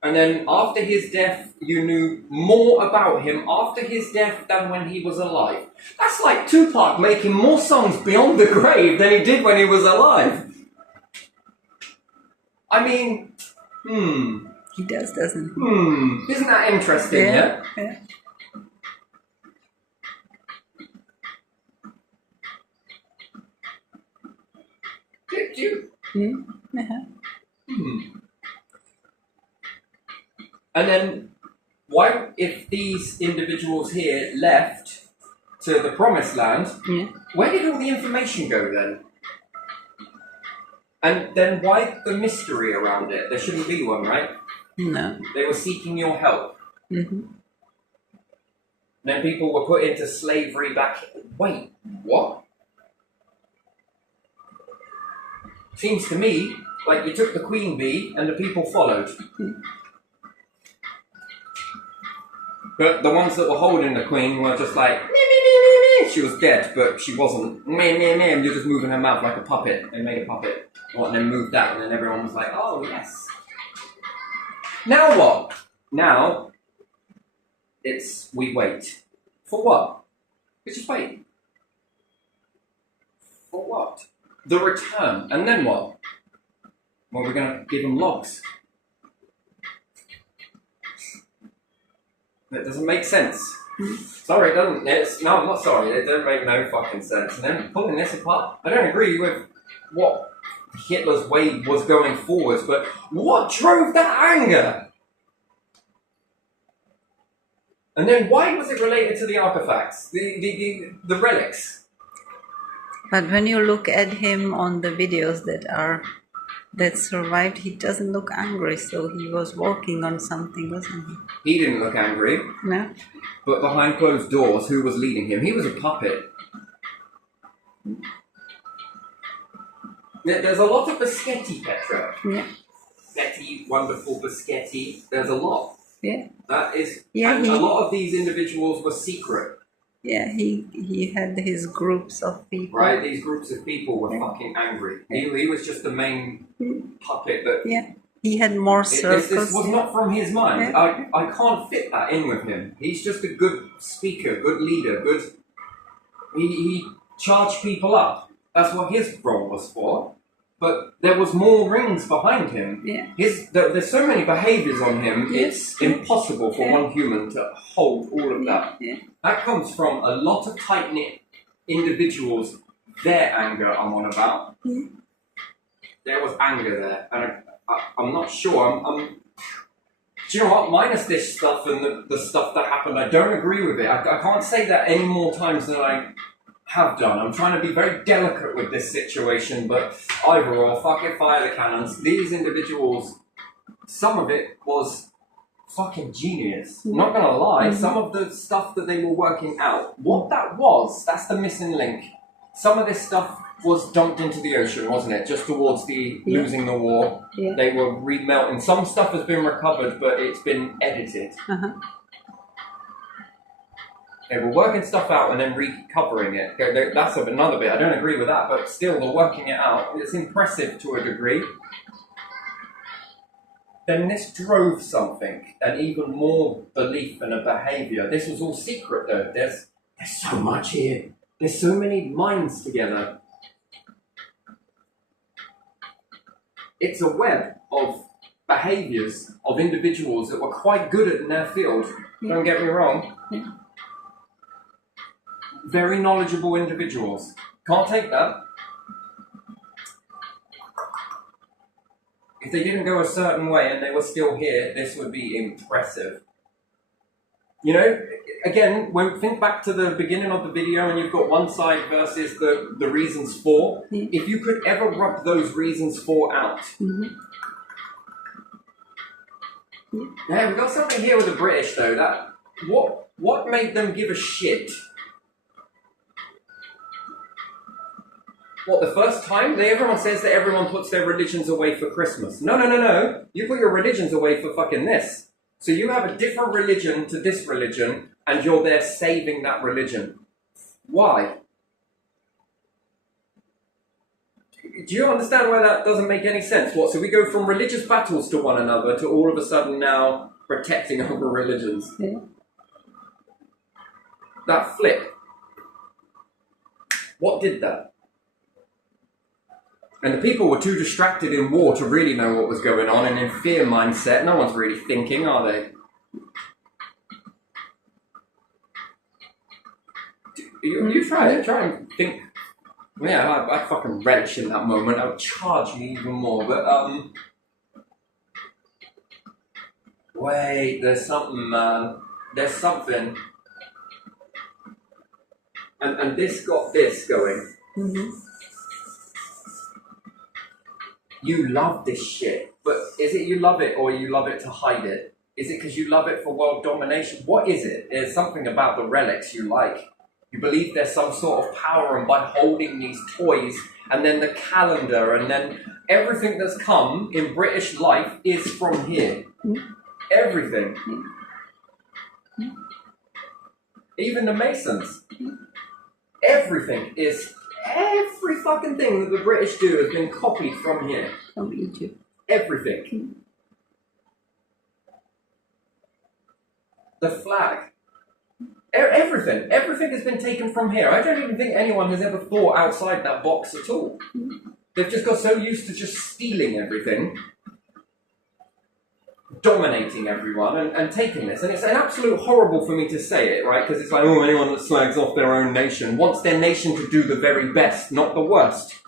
And then after his death, you knew more about him after his death than when he was alive. That's like Tupac making more songs beyond the grave than he did when he was alive. I mean, He does, doesn't he? Isn't that interesting, yeah? Yeah. Did you? And then, why, if these individuals here left to the promised land, where did all the information go then? And then why the mystery around it? There shouldn't be one, right? No. They were seeking your help. Mm-hmm. Then people were put into slavery back... Wait, what? Seems to me like you took the queen bee and the people followed. But the ones that were holding the queen were just like, meh, meh, meh, meh, meh. She was dead, but she wasn't. Meh, meh, meh. And you're just moving her mouth like a puppet. They made a puppet. And then moved that, and then everyone was like, oh, yes. Now what? Now, we wait. For what? We just wait. For what? The return. And then what? Well, we're going to give them logs. That doesn't make sense. Sorry, it doesn't. No, I'm not sorry. It doesn't make no fucking sense. And then pulling this apart, I don't agree with what Hitler's way was going forwards, but what drove that anger? And then why was it related to the artifacts, the relics? But when you look at him on the videos that survived, he doesn't look angry, so he was working on something, wasn't he? He didn't look angry. No. But behind closed doors, who was leading him? He was a puppet. There's a lot of Bischetti, Petra. Yeah. Bischetti, wonderful Bischetti. There's a lot. Yeah. That is... Yeah, and a lot of these individuals were secret. Yeah, he had his groups of people. Right, these groups of people were fucking angry. He was just the main puppet that... Yeah, he had more circles. This was not from his mind. Yeah. I can't fit that in with him. He's just a good speaker, good leader, good... He charged people up. That's what his role was for. But there was more rings behind him. Yeah. There's so many behaviours on him, Yes. it's impossible for one human to hold all of that. Yeah. That comes from a lot of tight-knit individuals, their anger I'm on about. There was anger there, and I'm not sure. Do you know what? Minus this stuff and the stuff that happened, I don't agree with it. I can't say that any more times than I have done. I'm trying to be very delicate with this situation, but either or, fuck it, fire the cannons. These individuals, some of it was fucking genius. Not gonna lie, some of the stuff that they were working out, what that was, that's the missing link. Some of this stuff was dumped into the ocean, wasn't it? Just towards the losing the war. Yeah. They were remelting. Some stuff has been recovered, but it's been edited. They were working stuff out and then recovering it. That's another bit. I don't agree with that, but still, they're working it out. It's impressive to a degree. Then this drove something, and even more belief and a behaviour. This was all secret, though. There's so much here. There's so many minds together. It's a web of behaviours of individuals that were quite good in their field. Don't get me wrong. Very knowledgeable individuals. Can't take that. If they didn't go a certain way and they were still here, this would be impressive. You know, again, think back to the beginning of the video and you've got one side versus the reasons for. If you could ever rub those reasons for out. Yeah, we've got something here with the British though. That what made them give a shit? What, the first time? Everyone says that everyone puts their religions away for Christmas. No. You put your religions away for fucking this. So you have a different religion to this religion, and you're there saving that religion. Why? Do you understand why that doesn't make any sense? What? So we go from religious battles to one another to all of a sudden now protecting other religions. Yeah. That flip. What did that? And the people were too distracted in war to really know what was going on, and in fear mindset, no one's really thinking, are they? You try it. Try and think. Yeah, I fucking relish in that moment. I would charge me even more. But, wait, there's something, man. There's something. And this got this going. Mm-hmm. You love this shit. But is it you love it or you love it to hide it? Is it because you love it for world domination? What is it? There's something about the relics you like. You believe there's some sort of power, and by holding these toys, and then the calendar, and then everything that's come in British life is from here. Everything. Even the Masons. Everything is, every fucking thing that the British do has been copied from here. From Egypt. Everything. The flag. Everything has been taken from here. I don't even think anyone has ever thought outside that box at all. They've just got so used to just stealing everything, dominating everyone, and taking this. And it's an absolute horrible for me to say it, right? Because it's like, oh, anyone that slags off their own nation wants their nation to do the very best, not the worst.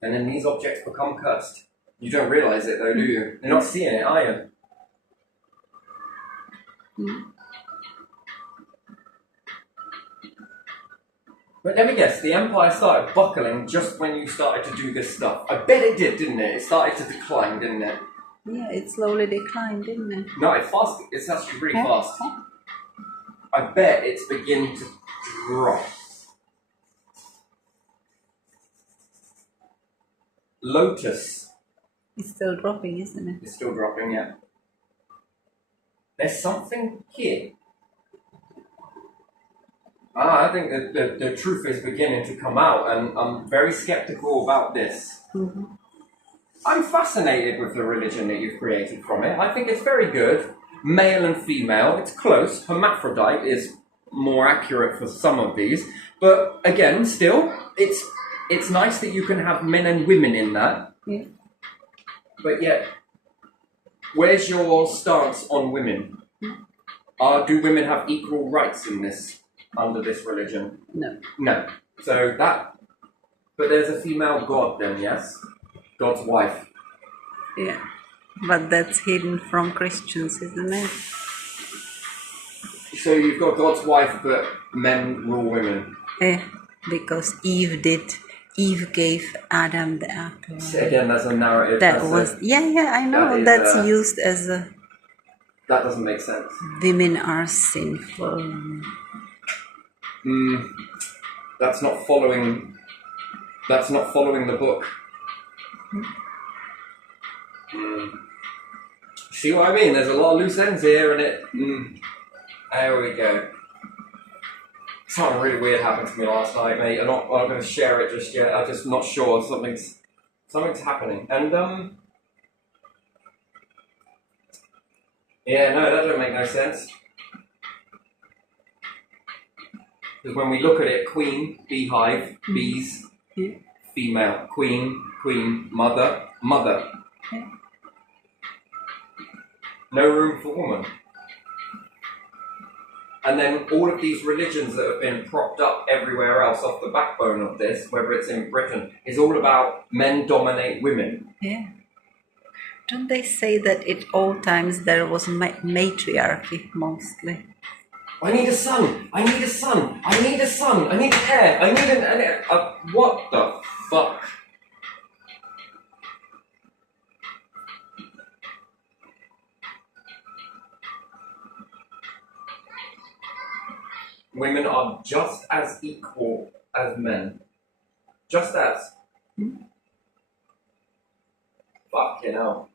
And then these objects become cursed. You don't realise it though, do you? You're not seeing it, are you? But let me guess, the empire started buckling just when you started to do this stuff. I bet it did, didn't it? It started to decline, didn't it? Yeah, it slowly declined, didn't it? No, it's actually really fast. I bet it's beginning to drop. Lotus. It's still dropping, isn't it? It's still dropping, yeah. There's something here. I think that the truth is beginning to come out, and I'm very skeptical about this. Mm-hmm. I'm fascinated with the religion that you've created from it. I think it's very good. Male and female, it's close. Hermaphrodite is more accurate for some of these. But again, still, it's nice that you can have men and women in that. Yeah. But yet, where's your stance on women? Do women have equal rights in this, under this religion? No. No. So that, but there's a female god then, yes? God's wife. Yeah. But that's hidden from Christians, isn't it? So you've got God's wife, but men rule women. Yeah, because Eve gave Adam the apple. So again, that's a narrative. I know. That's used as a... That doesn't make sense. Women are sinful. That's not following the book. See what I mean? There's a lot of loose ends here, and there we go. Something really weird happened to me last night, mate. I'm not going to share it just yet. I'm just not sure. Something's happening, and yeah, no, that doesn't make no sense. Because when we look at it, queen, beehive, bees, female, queen, mother. No room for woman. And then all of these religions that have been propped up everywhere else off the backbone of this, whether it's in Britain, is all about men dominate women. Yeah. Don't they say that at all times there was matriarchy mostly? I need a son. I need an heir. What the fuck? Women are just as equal as men. Just as. Fucking hell.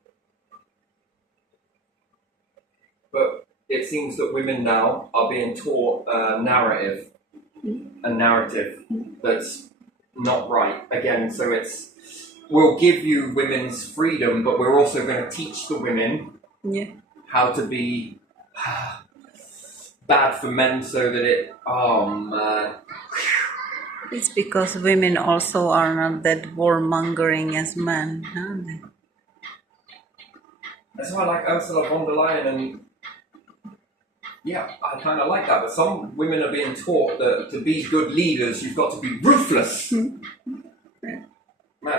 But it seems that women now are being taught a narrative a narrative that's not right. Again, so we'll give you women's freedom, but we're also going to teach the women how to be bad for men so that It's because women also are not that warmongering as men, are they? That's why I like Ursula von der Leyen, and yeah, I kind of like that. But some women are being taught that to be good leaders, you've got to be ruthless. I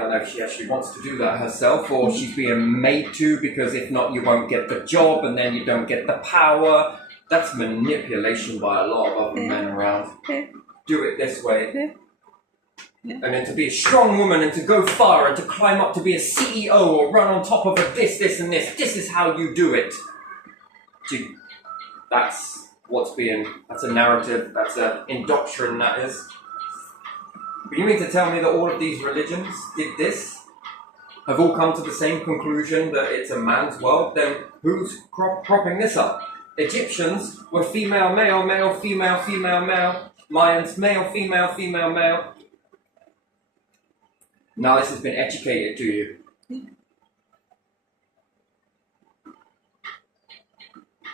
don't know if she actually wants to do that herself, or she's being made to, because if not, you won't get the job, and then you don't get the power. That's manipulation by a lot of other men around. Do it this way. And then to be a strong woman and to go far and to climb up to be a CEO or run on top of a this and this. This is how you do it. That's a narrative, that's an indoctrination, that is. But you mean to tell me that all of these religions did this? Have all come to the same conclusion that it's a man's world? Then who's propping this up? Egyptians were female, male, male, female, female, male. Mayans, male, female, female, male. Now this has been educated to you.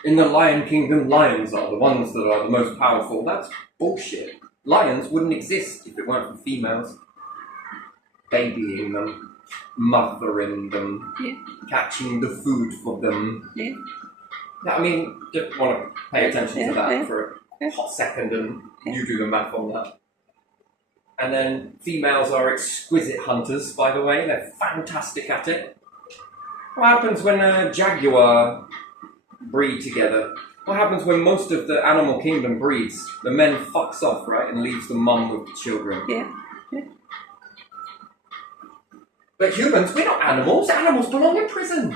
In the Lion Kingdom, lions are the ones that are the most powerful. That's bullshit. Lions wouldn't exist if it weren't for females. Babying them, mothering them, catching the food for them. Yeah, I mean, just want to pay attention to that for a hot second, and you do the math on that. And then females are exquisite hunters, by the way. They're fantastic at it. What happens when a jaguar breed together? What happens when most of the animal kingdom breeds? The men fucks off, right, and leaves the mum with the children. Yeah. But humans, we're not animals. Animals belong in prison.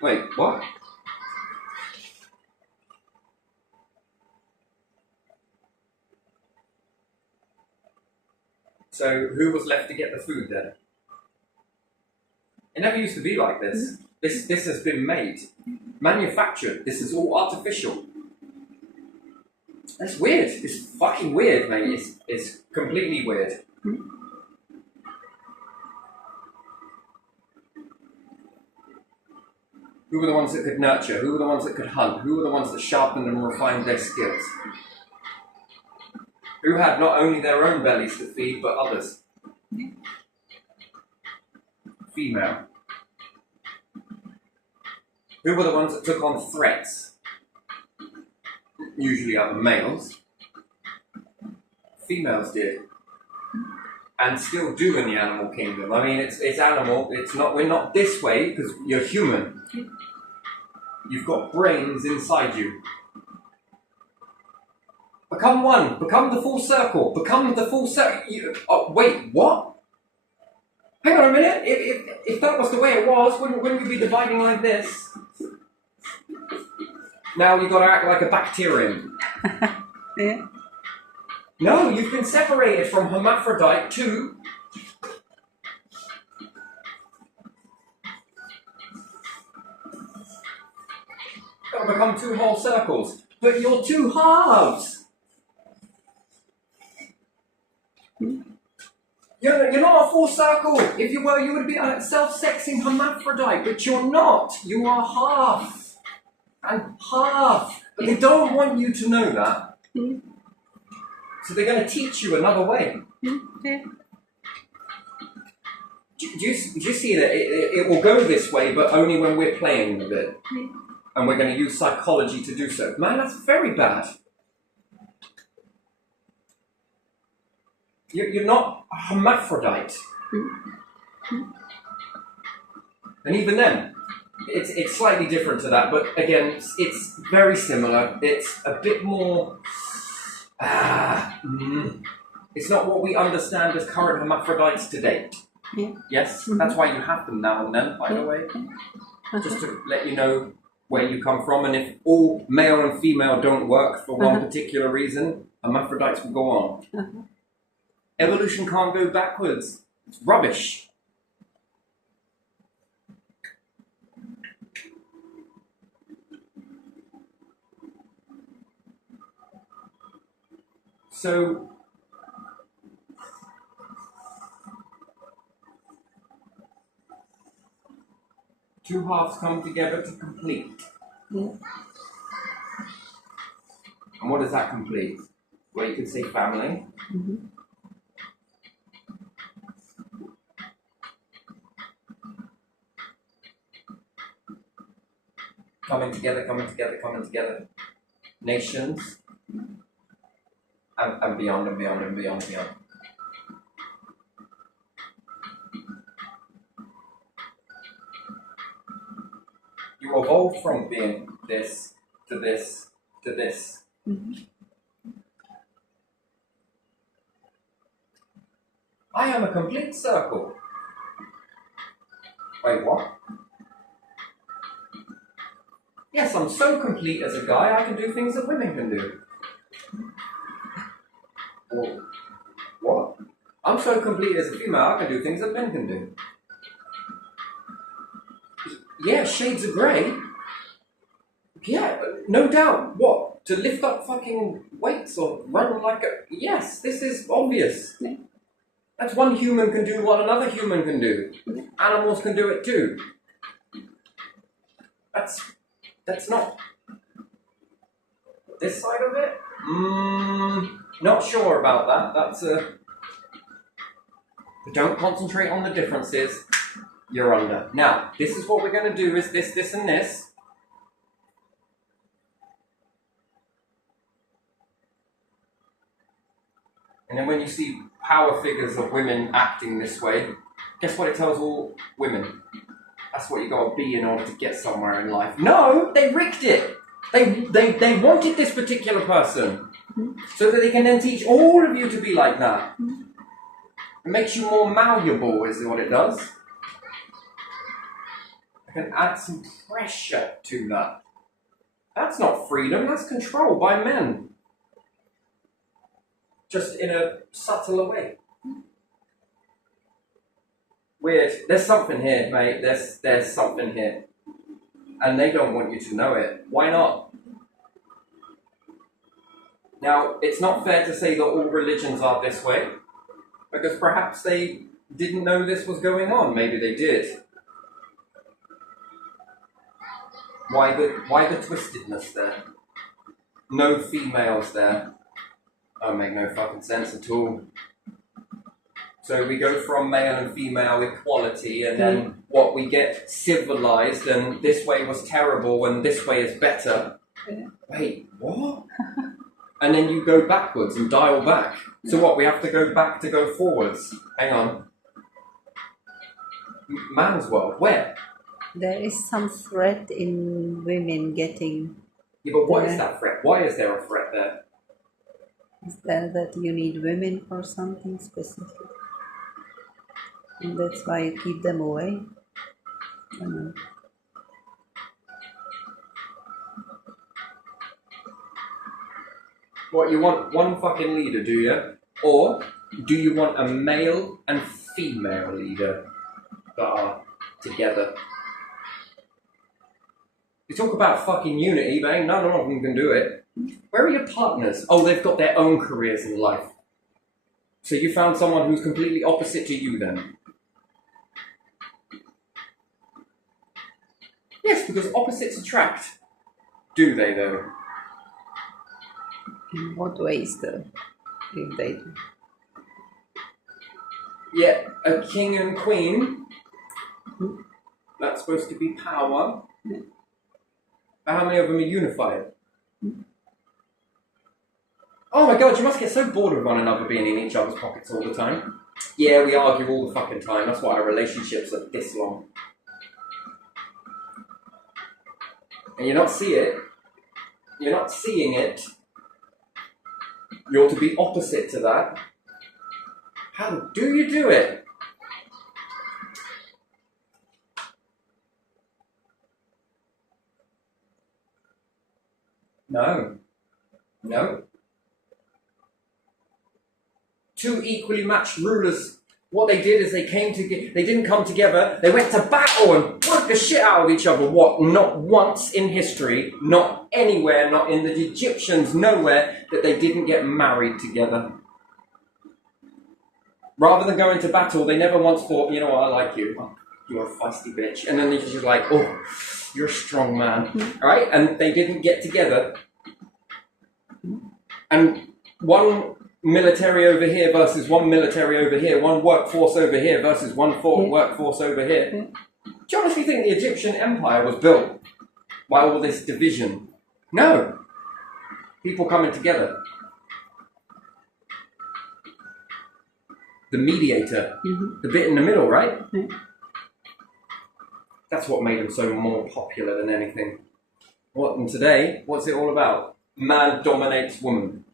Wait, what? So who was left to get the food then? It never used to be like this. This has been made, manufactured. This is all artificial. That's weird. It's fucking weird, mate. It's completely weird. Who were the ones that could nurture? Who were the ones that could hunt? Who were the ones that sharpened and refined their skills? Who had not only their own bellies to feed, but others? Female. Who were the ones that took on threats? Usually other males. Females did. And still do in the animal kingdom. I mean, it's animal. It's not. We're not this way because you're human. You've got brains inside you. Become one. Become the full circle. Become the full circle. Wait, what? Hang on a minute. If that was the way it was, wouldn't we be dividing like this? Now you've got to act like a bacterium. Yeah. No, you've been separated from hermaphrodite to... Got to become two whole circles. But you're two halves. You're not a full circle. If you were, you would be a self-sexing hermaphrodite, but you're not. You are half. And half. But they don't want you to know that. So they're going to teach you another way. Yeah. Do you see that it will go this way, but only when we're playing with it? And we're going to use psychology to do so. Man, that's very bad. You're not a hermaphrodite. And even then, it's slightly different to that, but again, it's very similar. It's a bit more... it's not what we understand as current hermaphrodites today. Yeah. Yes? That's why you have them now and then, by the way. Just to let you know where you come from, and if all male and female don't work for one particular reason, hermaphrodites will go on. Evolution can't go backwards. It's rubbish. So two halves come together to complete. Mm. And what does that complete? Well, you could say family. Mm-hmm. Coming together, coming together, coming together. Nations. And beyond and beyond and beyond and beyond. You evolved from being this to this to this. Mm-hmm. I am a complete circle. Wait, what? Yes, I'm so complete as a guy, I can do things that women can do. Well, what? I'm so complete as a female, I can do things that men can do. Yeah, shades of grey. Yeah, no doubt. What? To lift up fucking weights or run like a... Yes, this is obvious. Yeah. That's one human can do what another human can do. Yeah. Animals can do it too. That's not... This side of it? Not sure about that. That's a... But don't concentrate on the differences. You're under. Now, this is what we're going to do is this, this, and this. And then when you see power figures of women acting this way, guess what it tells all women? That's what you got to be in order to get somewhere in life. No, they rigged it. They wanted this particular person so that they can then teach all of you to be like that. It makes you more malleable, is what it does. I can add some pressure to that. That's not freedom, that's control by men. Just in a subtler way. Weird. There's something here, mate. There's something here. And they don't want you to know it. Why not? Now, it's not fair to say that all religions are this way, because perhaps they didn't know this was going on. Maybe they did. Why the twistedness there? No females there. That make no fucking sense at all. So we go from male and female equality, and then what we get civilized, and this way was terrible, and this way is better. Yeah. Wait, what? And then you go backwards and dial back. So what? We have to go back to go forwards. Hang on. Man's world, where? There is some threat in women getting... Yeah, but what is that threat? Why is there a threat there? Is there that you need women for something specific? And that's why you keep them away? I don't know. What, you want one fucking leader, do you? Or do you want a male and female leader that are together? You talk about fucking unity, but ain't none of them can do it. Where are your partners? Oh, they've got their own careers in life. So you found someone who's completely opposite to you then? Yes, because opposites attract. Do they, though? In what ways, though, if they do? Yeah, a king and queen. That's supposed to be power. But how many of them are unified? Oh my god, you must get so bored of one another being in each other's pockets all the time. Yeah, we argue all the fucking time. That's why our relationships are this long. And you not see it. You're not seeing it. You're to be opposite to that. How do you do it? No. No. Two equally matched rulers. What they did is they didn't come together, they went to battle and the shit out of each other. What? Not once in history, not anywhere, not in the Egyptians, nowhere, that they didn't get married together. Rather than go into battle, they never once thought, you know what, I like you. Oh, you're a feisty bitch. And then she's like, oh, you're a strong man. Right? And they didn't get together. And one military over here versus one military over here, one workforce over here versus one workforce over here. Do you honestly think the Egyptian Empire was built by all this division? No. People coming together. The mediator, the bit in the middle, right? That's what made them so more popular than anything. And today, what's it all about? Man dominates woman.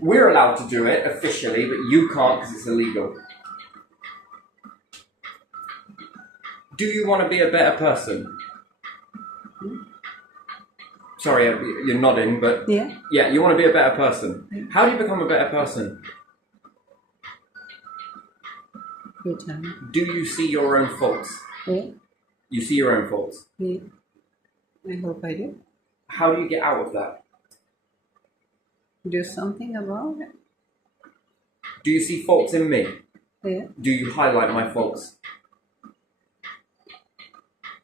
We're allowed to do it officially, but you can't because it's illegal. Do you want to be a better person? Sorry, you're nodding, but yeah, you want to be a better person. How do you become a better person? Do you see your own faults? Yeah. You see your own faults? Yeah. I hope I do. How do you get out of that? Do something about it. Do you see faults in me? Yeah. Do you highlight my faults?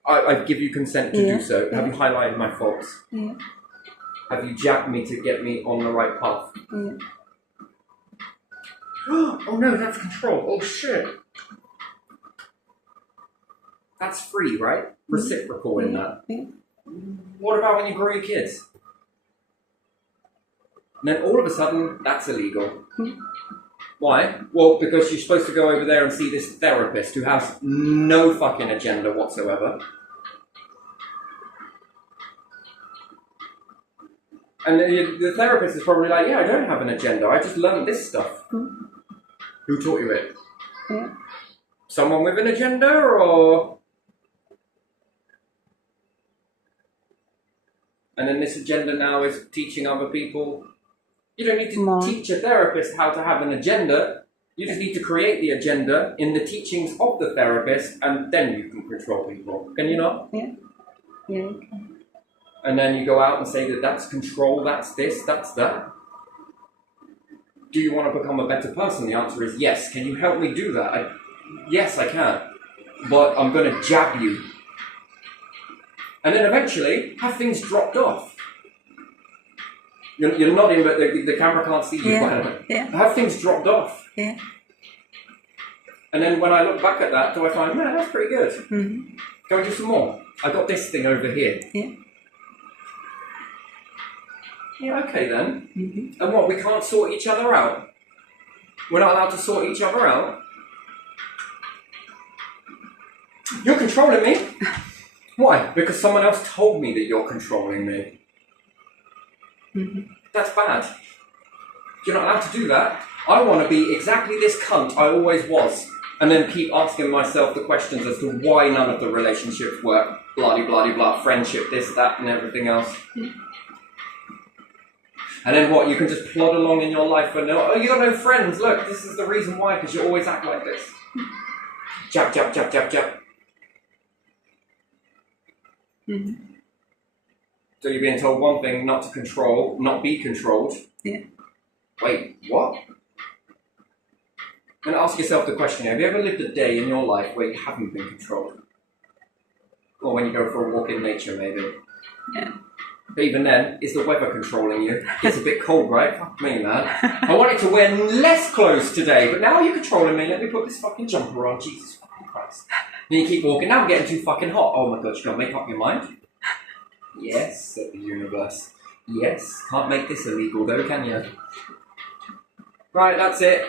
I give you consent to do so. Have you highlighted my faults? Yeah. Have you jabbed me to get me on the right path? Yeah. Oh no, that's control. Oh shit. That's free, right? Reciprocal in that. Yeah. What about when you grow your kids? And then all of a sudden, that's illegal. Why? Well, because you're supposed to go over there and see this therapist who has no fucking agenda whatsoever. And the therapist is probably like, yeah, I don't have an agenda. I just learned this stuff. Who taught you it? Yeah. Someone with an agenda, or? And then this agenda now is teaching other people. You don't need to teach a therapist how to have an agenda. You just need to create the agenda in the teachings of the therapist, and then you can control people. Can you not? Yeah. Yeah. And then you go out and say that that's control, that's this, that's that. Do you want to become a better person? The answer is yes. Can you help me do that? Yes, I can. But I'm going to jab you. And then eventually, have things dropped off. You're nodding, but the camera can't see you. Yeah. Have things dropped off. Yeah. And then when I look back at that, do I find, man, that's pretty good. Mm-hmm. Go and do some more. I got this thing over here. Yeah. Yeah, okay then. Mm-hmm. And what, we can't sort each other out? We're not allowed to sort each other out? You're controlling me? Why? Because someone else told me that you're controlling me. Mm-hmm. That's bad. You're not allowed to do that. I want to be exactly this cunt I always was. And then keep asking myself the questions as to why none of the relationships work. Blah-de-blah-de-blah, friendship, this, that, and everything else. And then what, you can just plod along in your life and know, oh, you got no friends, look, this is the reason why, because you always act like this. Jab, jab, jab, jab, jab. Mm-hmm. So you're being told one thing, not to control, not be controlled. Yeah. Wait, what? And ask yourself the question, have you ever lived a day in your life where you haven't been controlled? Or when you go for a walk in nature, maybe. Yeah. But even then, is the weather controlling you? It's a bit cold, right? Fuck me, man. I wanted to wear less clothes today, but now you're controlling me. Let me put this fucking jumper on. Jesus fucking Christ. Then you keep walking. Now I'm getting too fucking hot. Oh my God, you can't make up your mind? Yes, said the universe. Yes. Can't make this illegal though, can you? Right, that's it.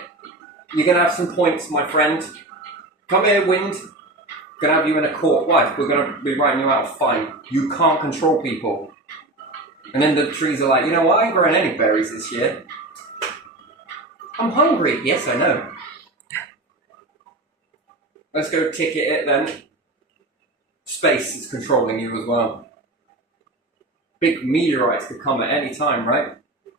You're going to have some points, my friend. Come here, wind. Going to have you in a court. Why? We're going to be writing you out a fine. You can't control people. And then the trees are like, you know what, I ain't growing any berries this year. I'm hungry. Yes, I know. Let's go ticket it then. Space is controlling you as well. Big meteorites could come at any time, right?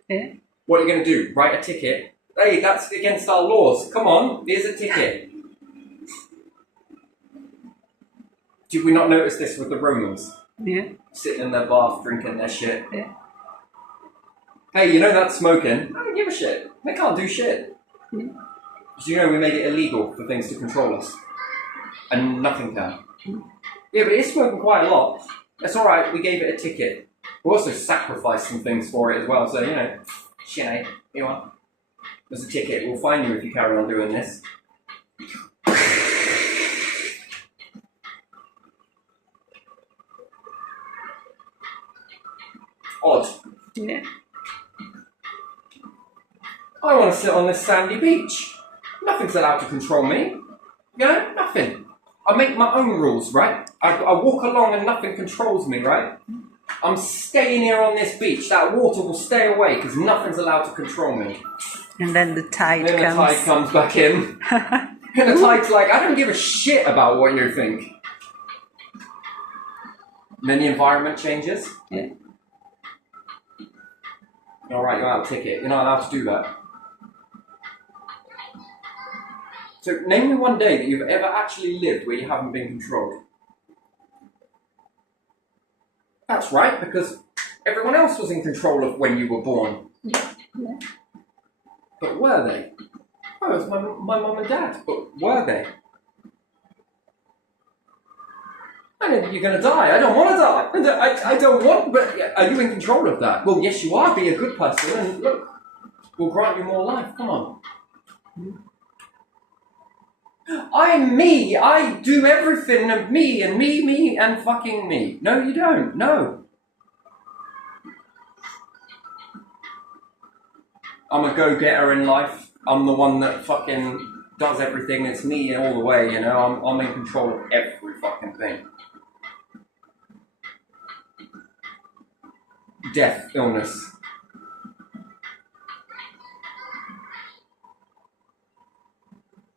Yeah. What are you going to do? Write a ticket? Hey, that's against our laws. Come on, here's a ticket. Did we not notice this with the Romans? Yeah. Sitting in their bath, drinking their shit. Yeah. Hey, you know that's smoking? I don't give a shit. They can't do shit. Mm. Do you know we made it illegal for things to control us? And nothing can. Yeah, but it's smoking quite a lot. That's alright, we gave it a ticket. We also sacrificed some things for it as well, so, you know, shit, eh? You know, there's a ticket. We'll fine you if you carry on doing this. Odd. Yeah. I want to sit on this sandy beach. Nothing's allowed to control me. You know, nothing. I make my own rules, right? I walk along and nothing controls me, right? I'm staying here on this beach. That water will stay away because nothing's allowed to control me. And then the tide Then comes. the tide comes back in. And the tide's like, I don't give a shit about what you think. And then the environment changes. Yeah. Alright, you're out of ticket. You're not allowed to do that. So, name me one day that you've ever actually lived where you haven't been controlled. That's right, because everyone else was in control of when you were born. Yeah. But were they? Oh, it was my mum and dad, but were they? I know you're going to die. I don't want to die. I don't want, but are you in control of that? Well, yes, you are. Be a good person, and look, we'll grant you more life. Come on. I'm me. I do everything of me and me and fucking me. No, you don't. No. I'm a go-getter in life. I'm the one that fucking does everything. It's me all the way, you know. I'm in control of every fucking thing. Death, illness.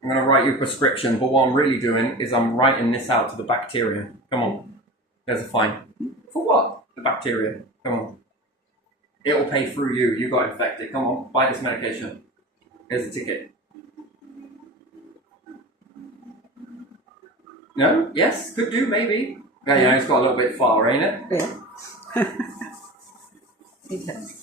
I'm going to write you a prescription, but what I'm really doing is I'm writing this out to the bacteria. Come on. There's a fine. For what? The bacteria. Come on. It'll pay through you. You got infected. Come on. Buy this medication. Here's a ticket. No? Yes? Could do, maybe. Yeah, it's got a little bit far, ain't it? Yeah. It does.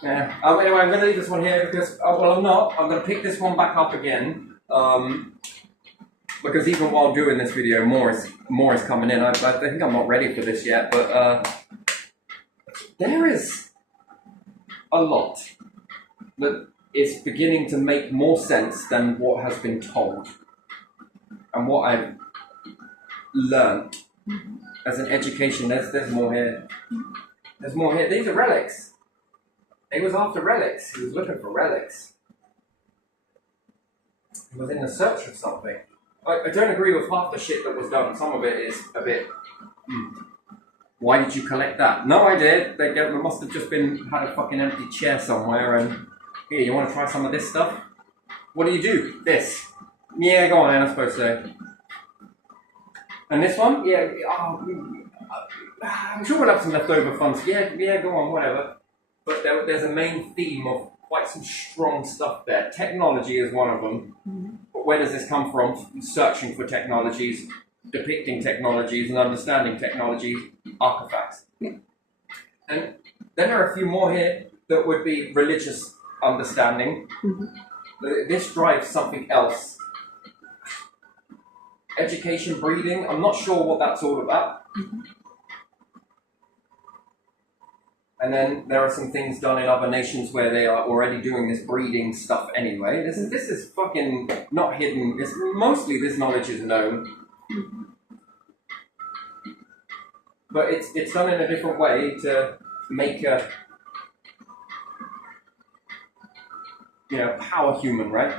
Yeah. Anyway, I'm going to leave this one here because, well, I'm not. I'm going to pick this one back up again. Because even while doing this video, more is coming in. I think I'm not ready for this yet, but there is a lot that is beginning to make more sense than what has been told and what I've learned as an education. There's more here. There's more here. These are relics. He was after relics. He was looking for relics. He was in the search of something. I don't agree with half the shit that was done. Some of it is a bit... Why did you collect that? No, I did. They must have just had a fucking empty chair somewhere and... Here, you want to try some of this stuff? What do? This. Yeah, go on then, I suppose so. And this one? Yeah, I'm sure we'll have some leftover funds. Yeah, go on, whatever. But there's a main theme of quite some strong stuff there. Technology is one of them. Mm-hmm. But where does this come from? Searching for technologies, depicting technologies, and understanding technologies, artifacts. Yeah. And then there are a few more here that would be religious understanding. Mm-hmm. This drives something else. Education, breeding, I'm not sure what that's all about. Mm-hmm. And then there are some things done in other nations where they are already doing this breeding stuff anyway. This is fucking not hidden. Mostly this knowledge is known. But it's done in a different way to make a power human, right?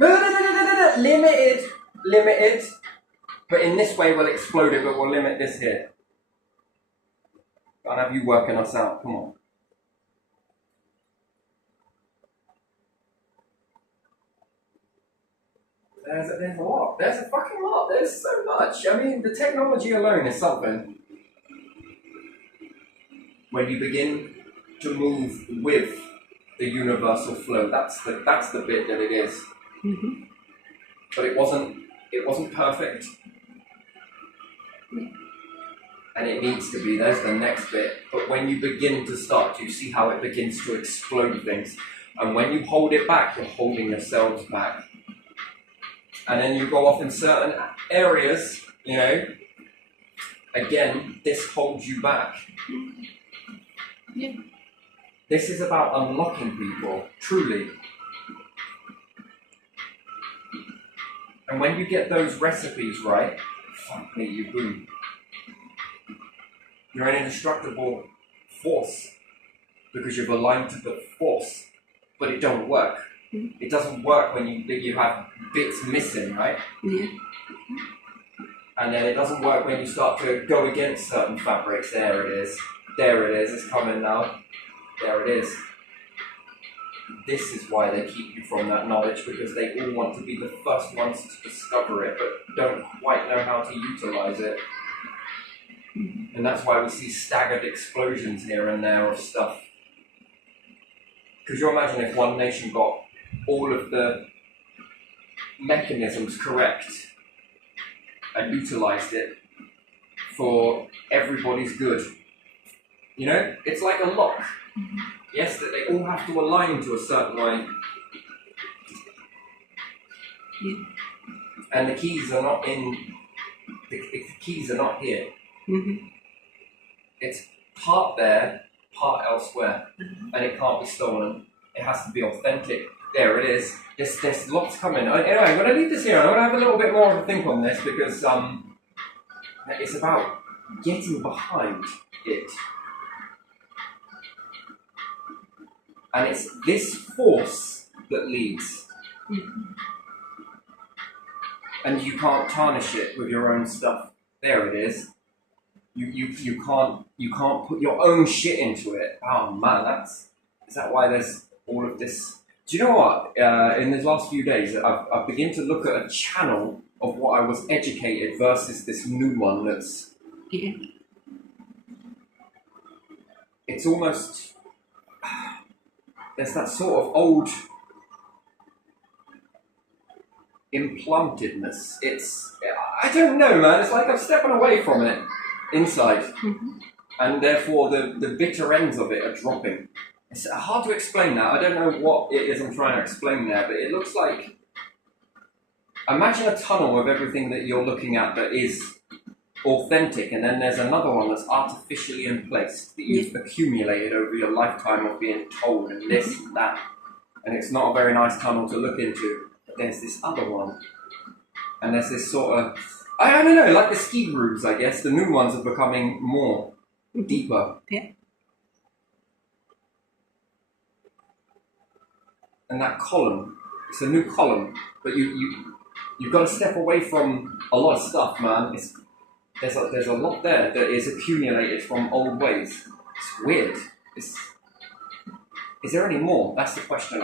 No. Limited. But in this way we'll explode it, but we'll limit this here. Can't have you working us out, come on. There's a lot. There's a fucking lot. There's so much. I mean, the technology alone is something. When you begin to move with the universal flow. That's the bit that it is. Mm-hmm. But it wasn't perfect. And it needs to be. There's the next bit. But when you begin to start, you see how it begins to explode things. And when you hold it back, you're holding yourselves back. And then you go off in certain areas, you know, again, this holds you back. Yeah. This is about unlocking people, truly. And when you get those recipes right, fuck me, you boom. You're an indestructible force because you've aligned to the force, but it don't work. It doesn't work when you have bits missing, right? Yeah. And then it doesn't work when you start to go against certain fabrics. There it is. There it is. It's coming now. There it is. This is why they keep you from that knowledge, because they all want to be the first ones to discover it, but don't quite know how to utilize it. And that's why we see staggered explosions here and there of stuff. Because you imagine if one nation got all of the mechanisms correct and utilized it for everybody's good. You know, it's like a lock. Yes, that they all have to align to a certain way. Yeah. And the keys are not the keys are not here. Mm-hmm. It's part there, part elsewhere. And it can't be stolen. It has to be authentic. There it is. There's lots coming. Anyway, I'm going to leave this here. I'm going to have a little bit more of a think on this because it's about getting behind it. And it's this force that leads. And you can't tarnish it with your own stuff. There it is. You can't put your own shit into it. Oh man, is that why there's all of this? Do you know what? In these last few days, I've begun to look at a channel of what I was educated versus this new one that's. Yeah. It's almost. There's that sort of old implantedness. I don't know, man. It's like I'm stepping away from it inside. Mm-hmm. And therefore the bitter ends of it are dropping. It's hard to explain that. I don't know what it is I'm trying to explain there, but it looks like... Imagine a tunnel of everything that you're looking at that is authentic, and then there's another one that's artificially in place that you've accumulated over your lifetime of being told and this and that. And it's not a very nice tunnel to look into. But there's this other one. And there's this sort of... I don't know, like the ski grooves, I guess. The new ones are becoming more deeper. Yeah. And that column, it's a new column, but you've got to step away from a lot of stuff, man. There's a lot there that is accumulated from old ways. It's weird. Is there any more? That's the question.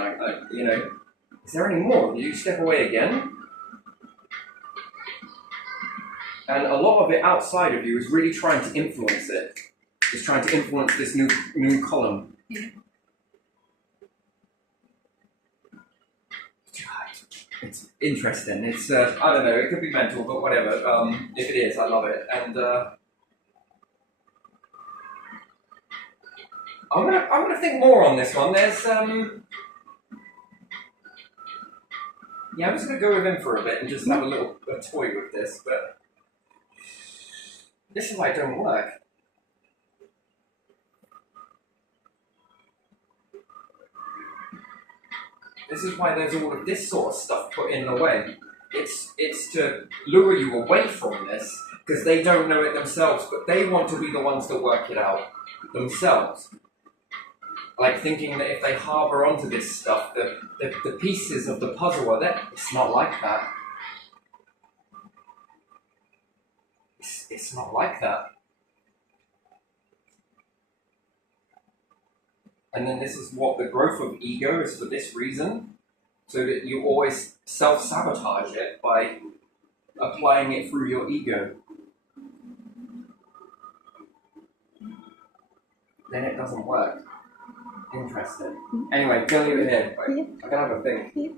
Is there any more? Do you step away again? And a lot of it outside of you is really trying to influence it. It's trying to influence this new column. Yeah. It's interesting. It's I don't know. It could be mental, but whatever. If it is, I love it. And I'm gonna think more on this one. There's I'm just gonna go with him for a bit and just have a toy with this. But this is why it don't work. This is why there's all of this sort of stuff put in the way. It's to lure you away from this, because they don't know it themselves, but they want to be the ones that work it out themselves. Like thinking that if they harbour onto this stuff, the pieces of the puzzle are there. It's not like that. It's not like that. And then this is what the growth of ego is for this reason, so that you always self-sabotage it by applying it through your ego. Then it doesn't work. Interesting. Anyway, gonna leave it here. Wait, Yeah. I can have a think. Yeah.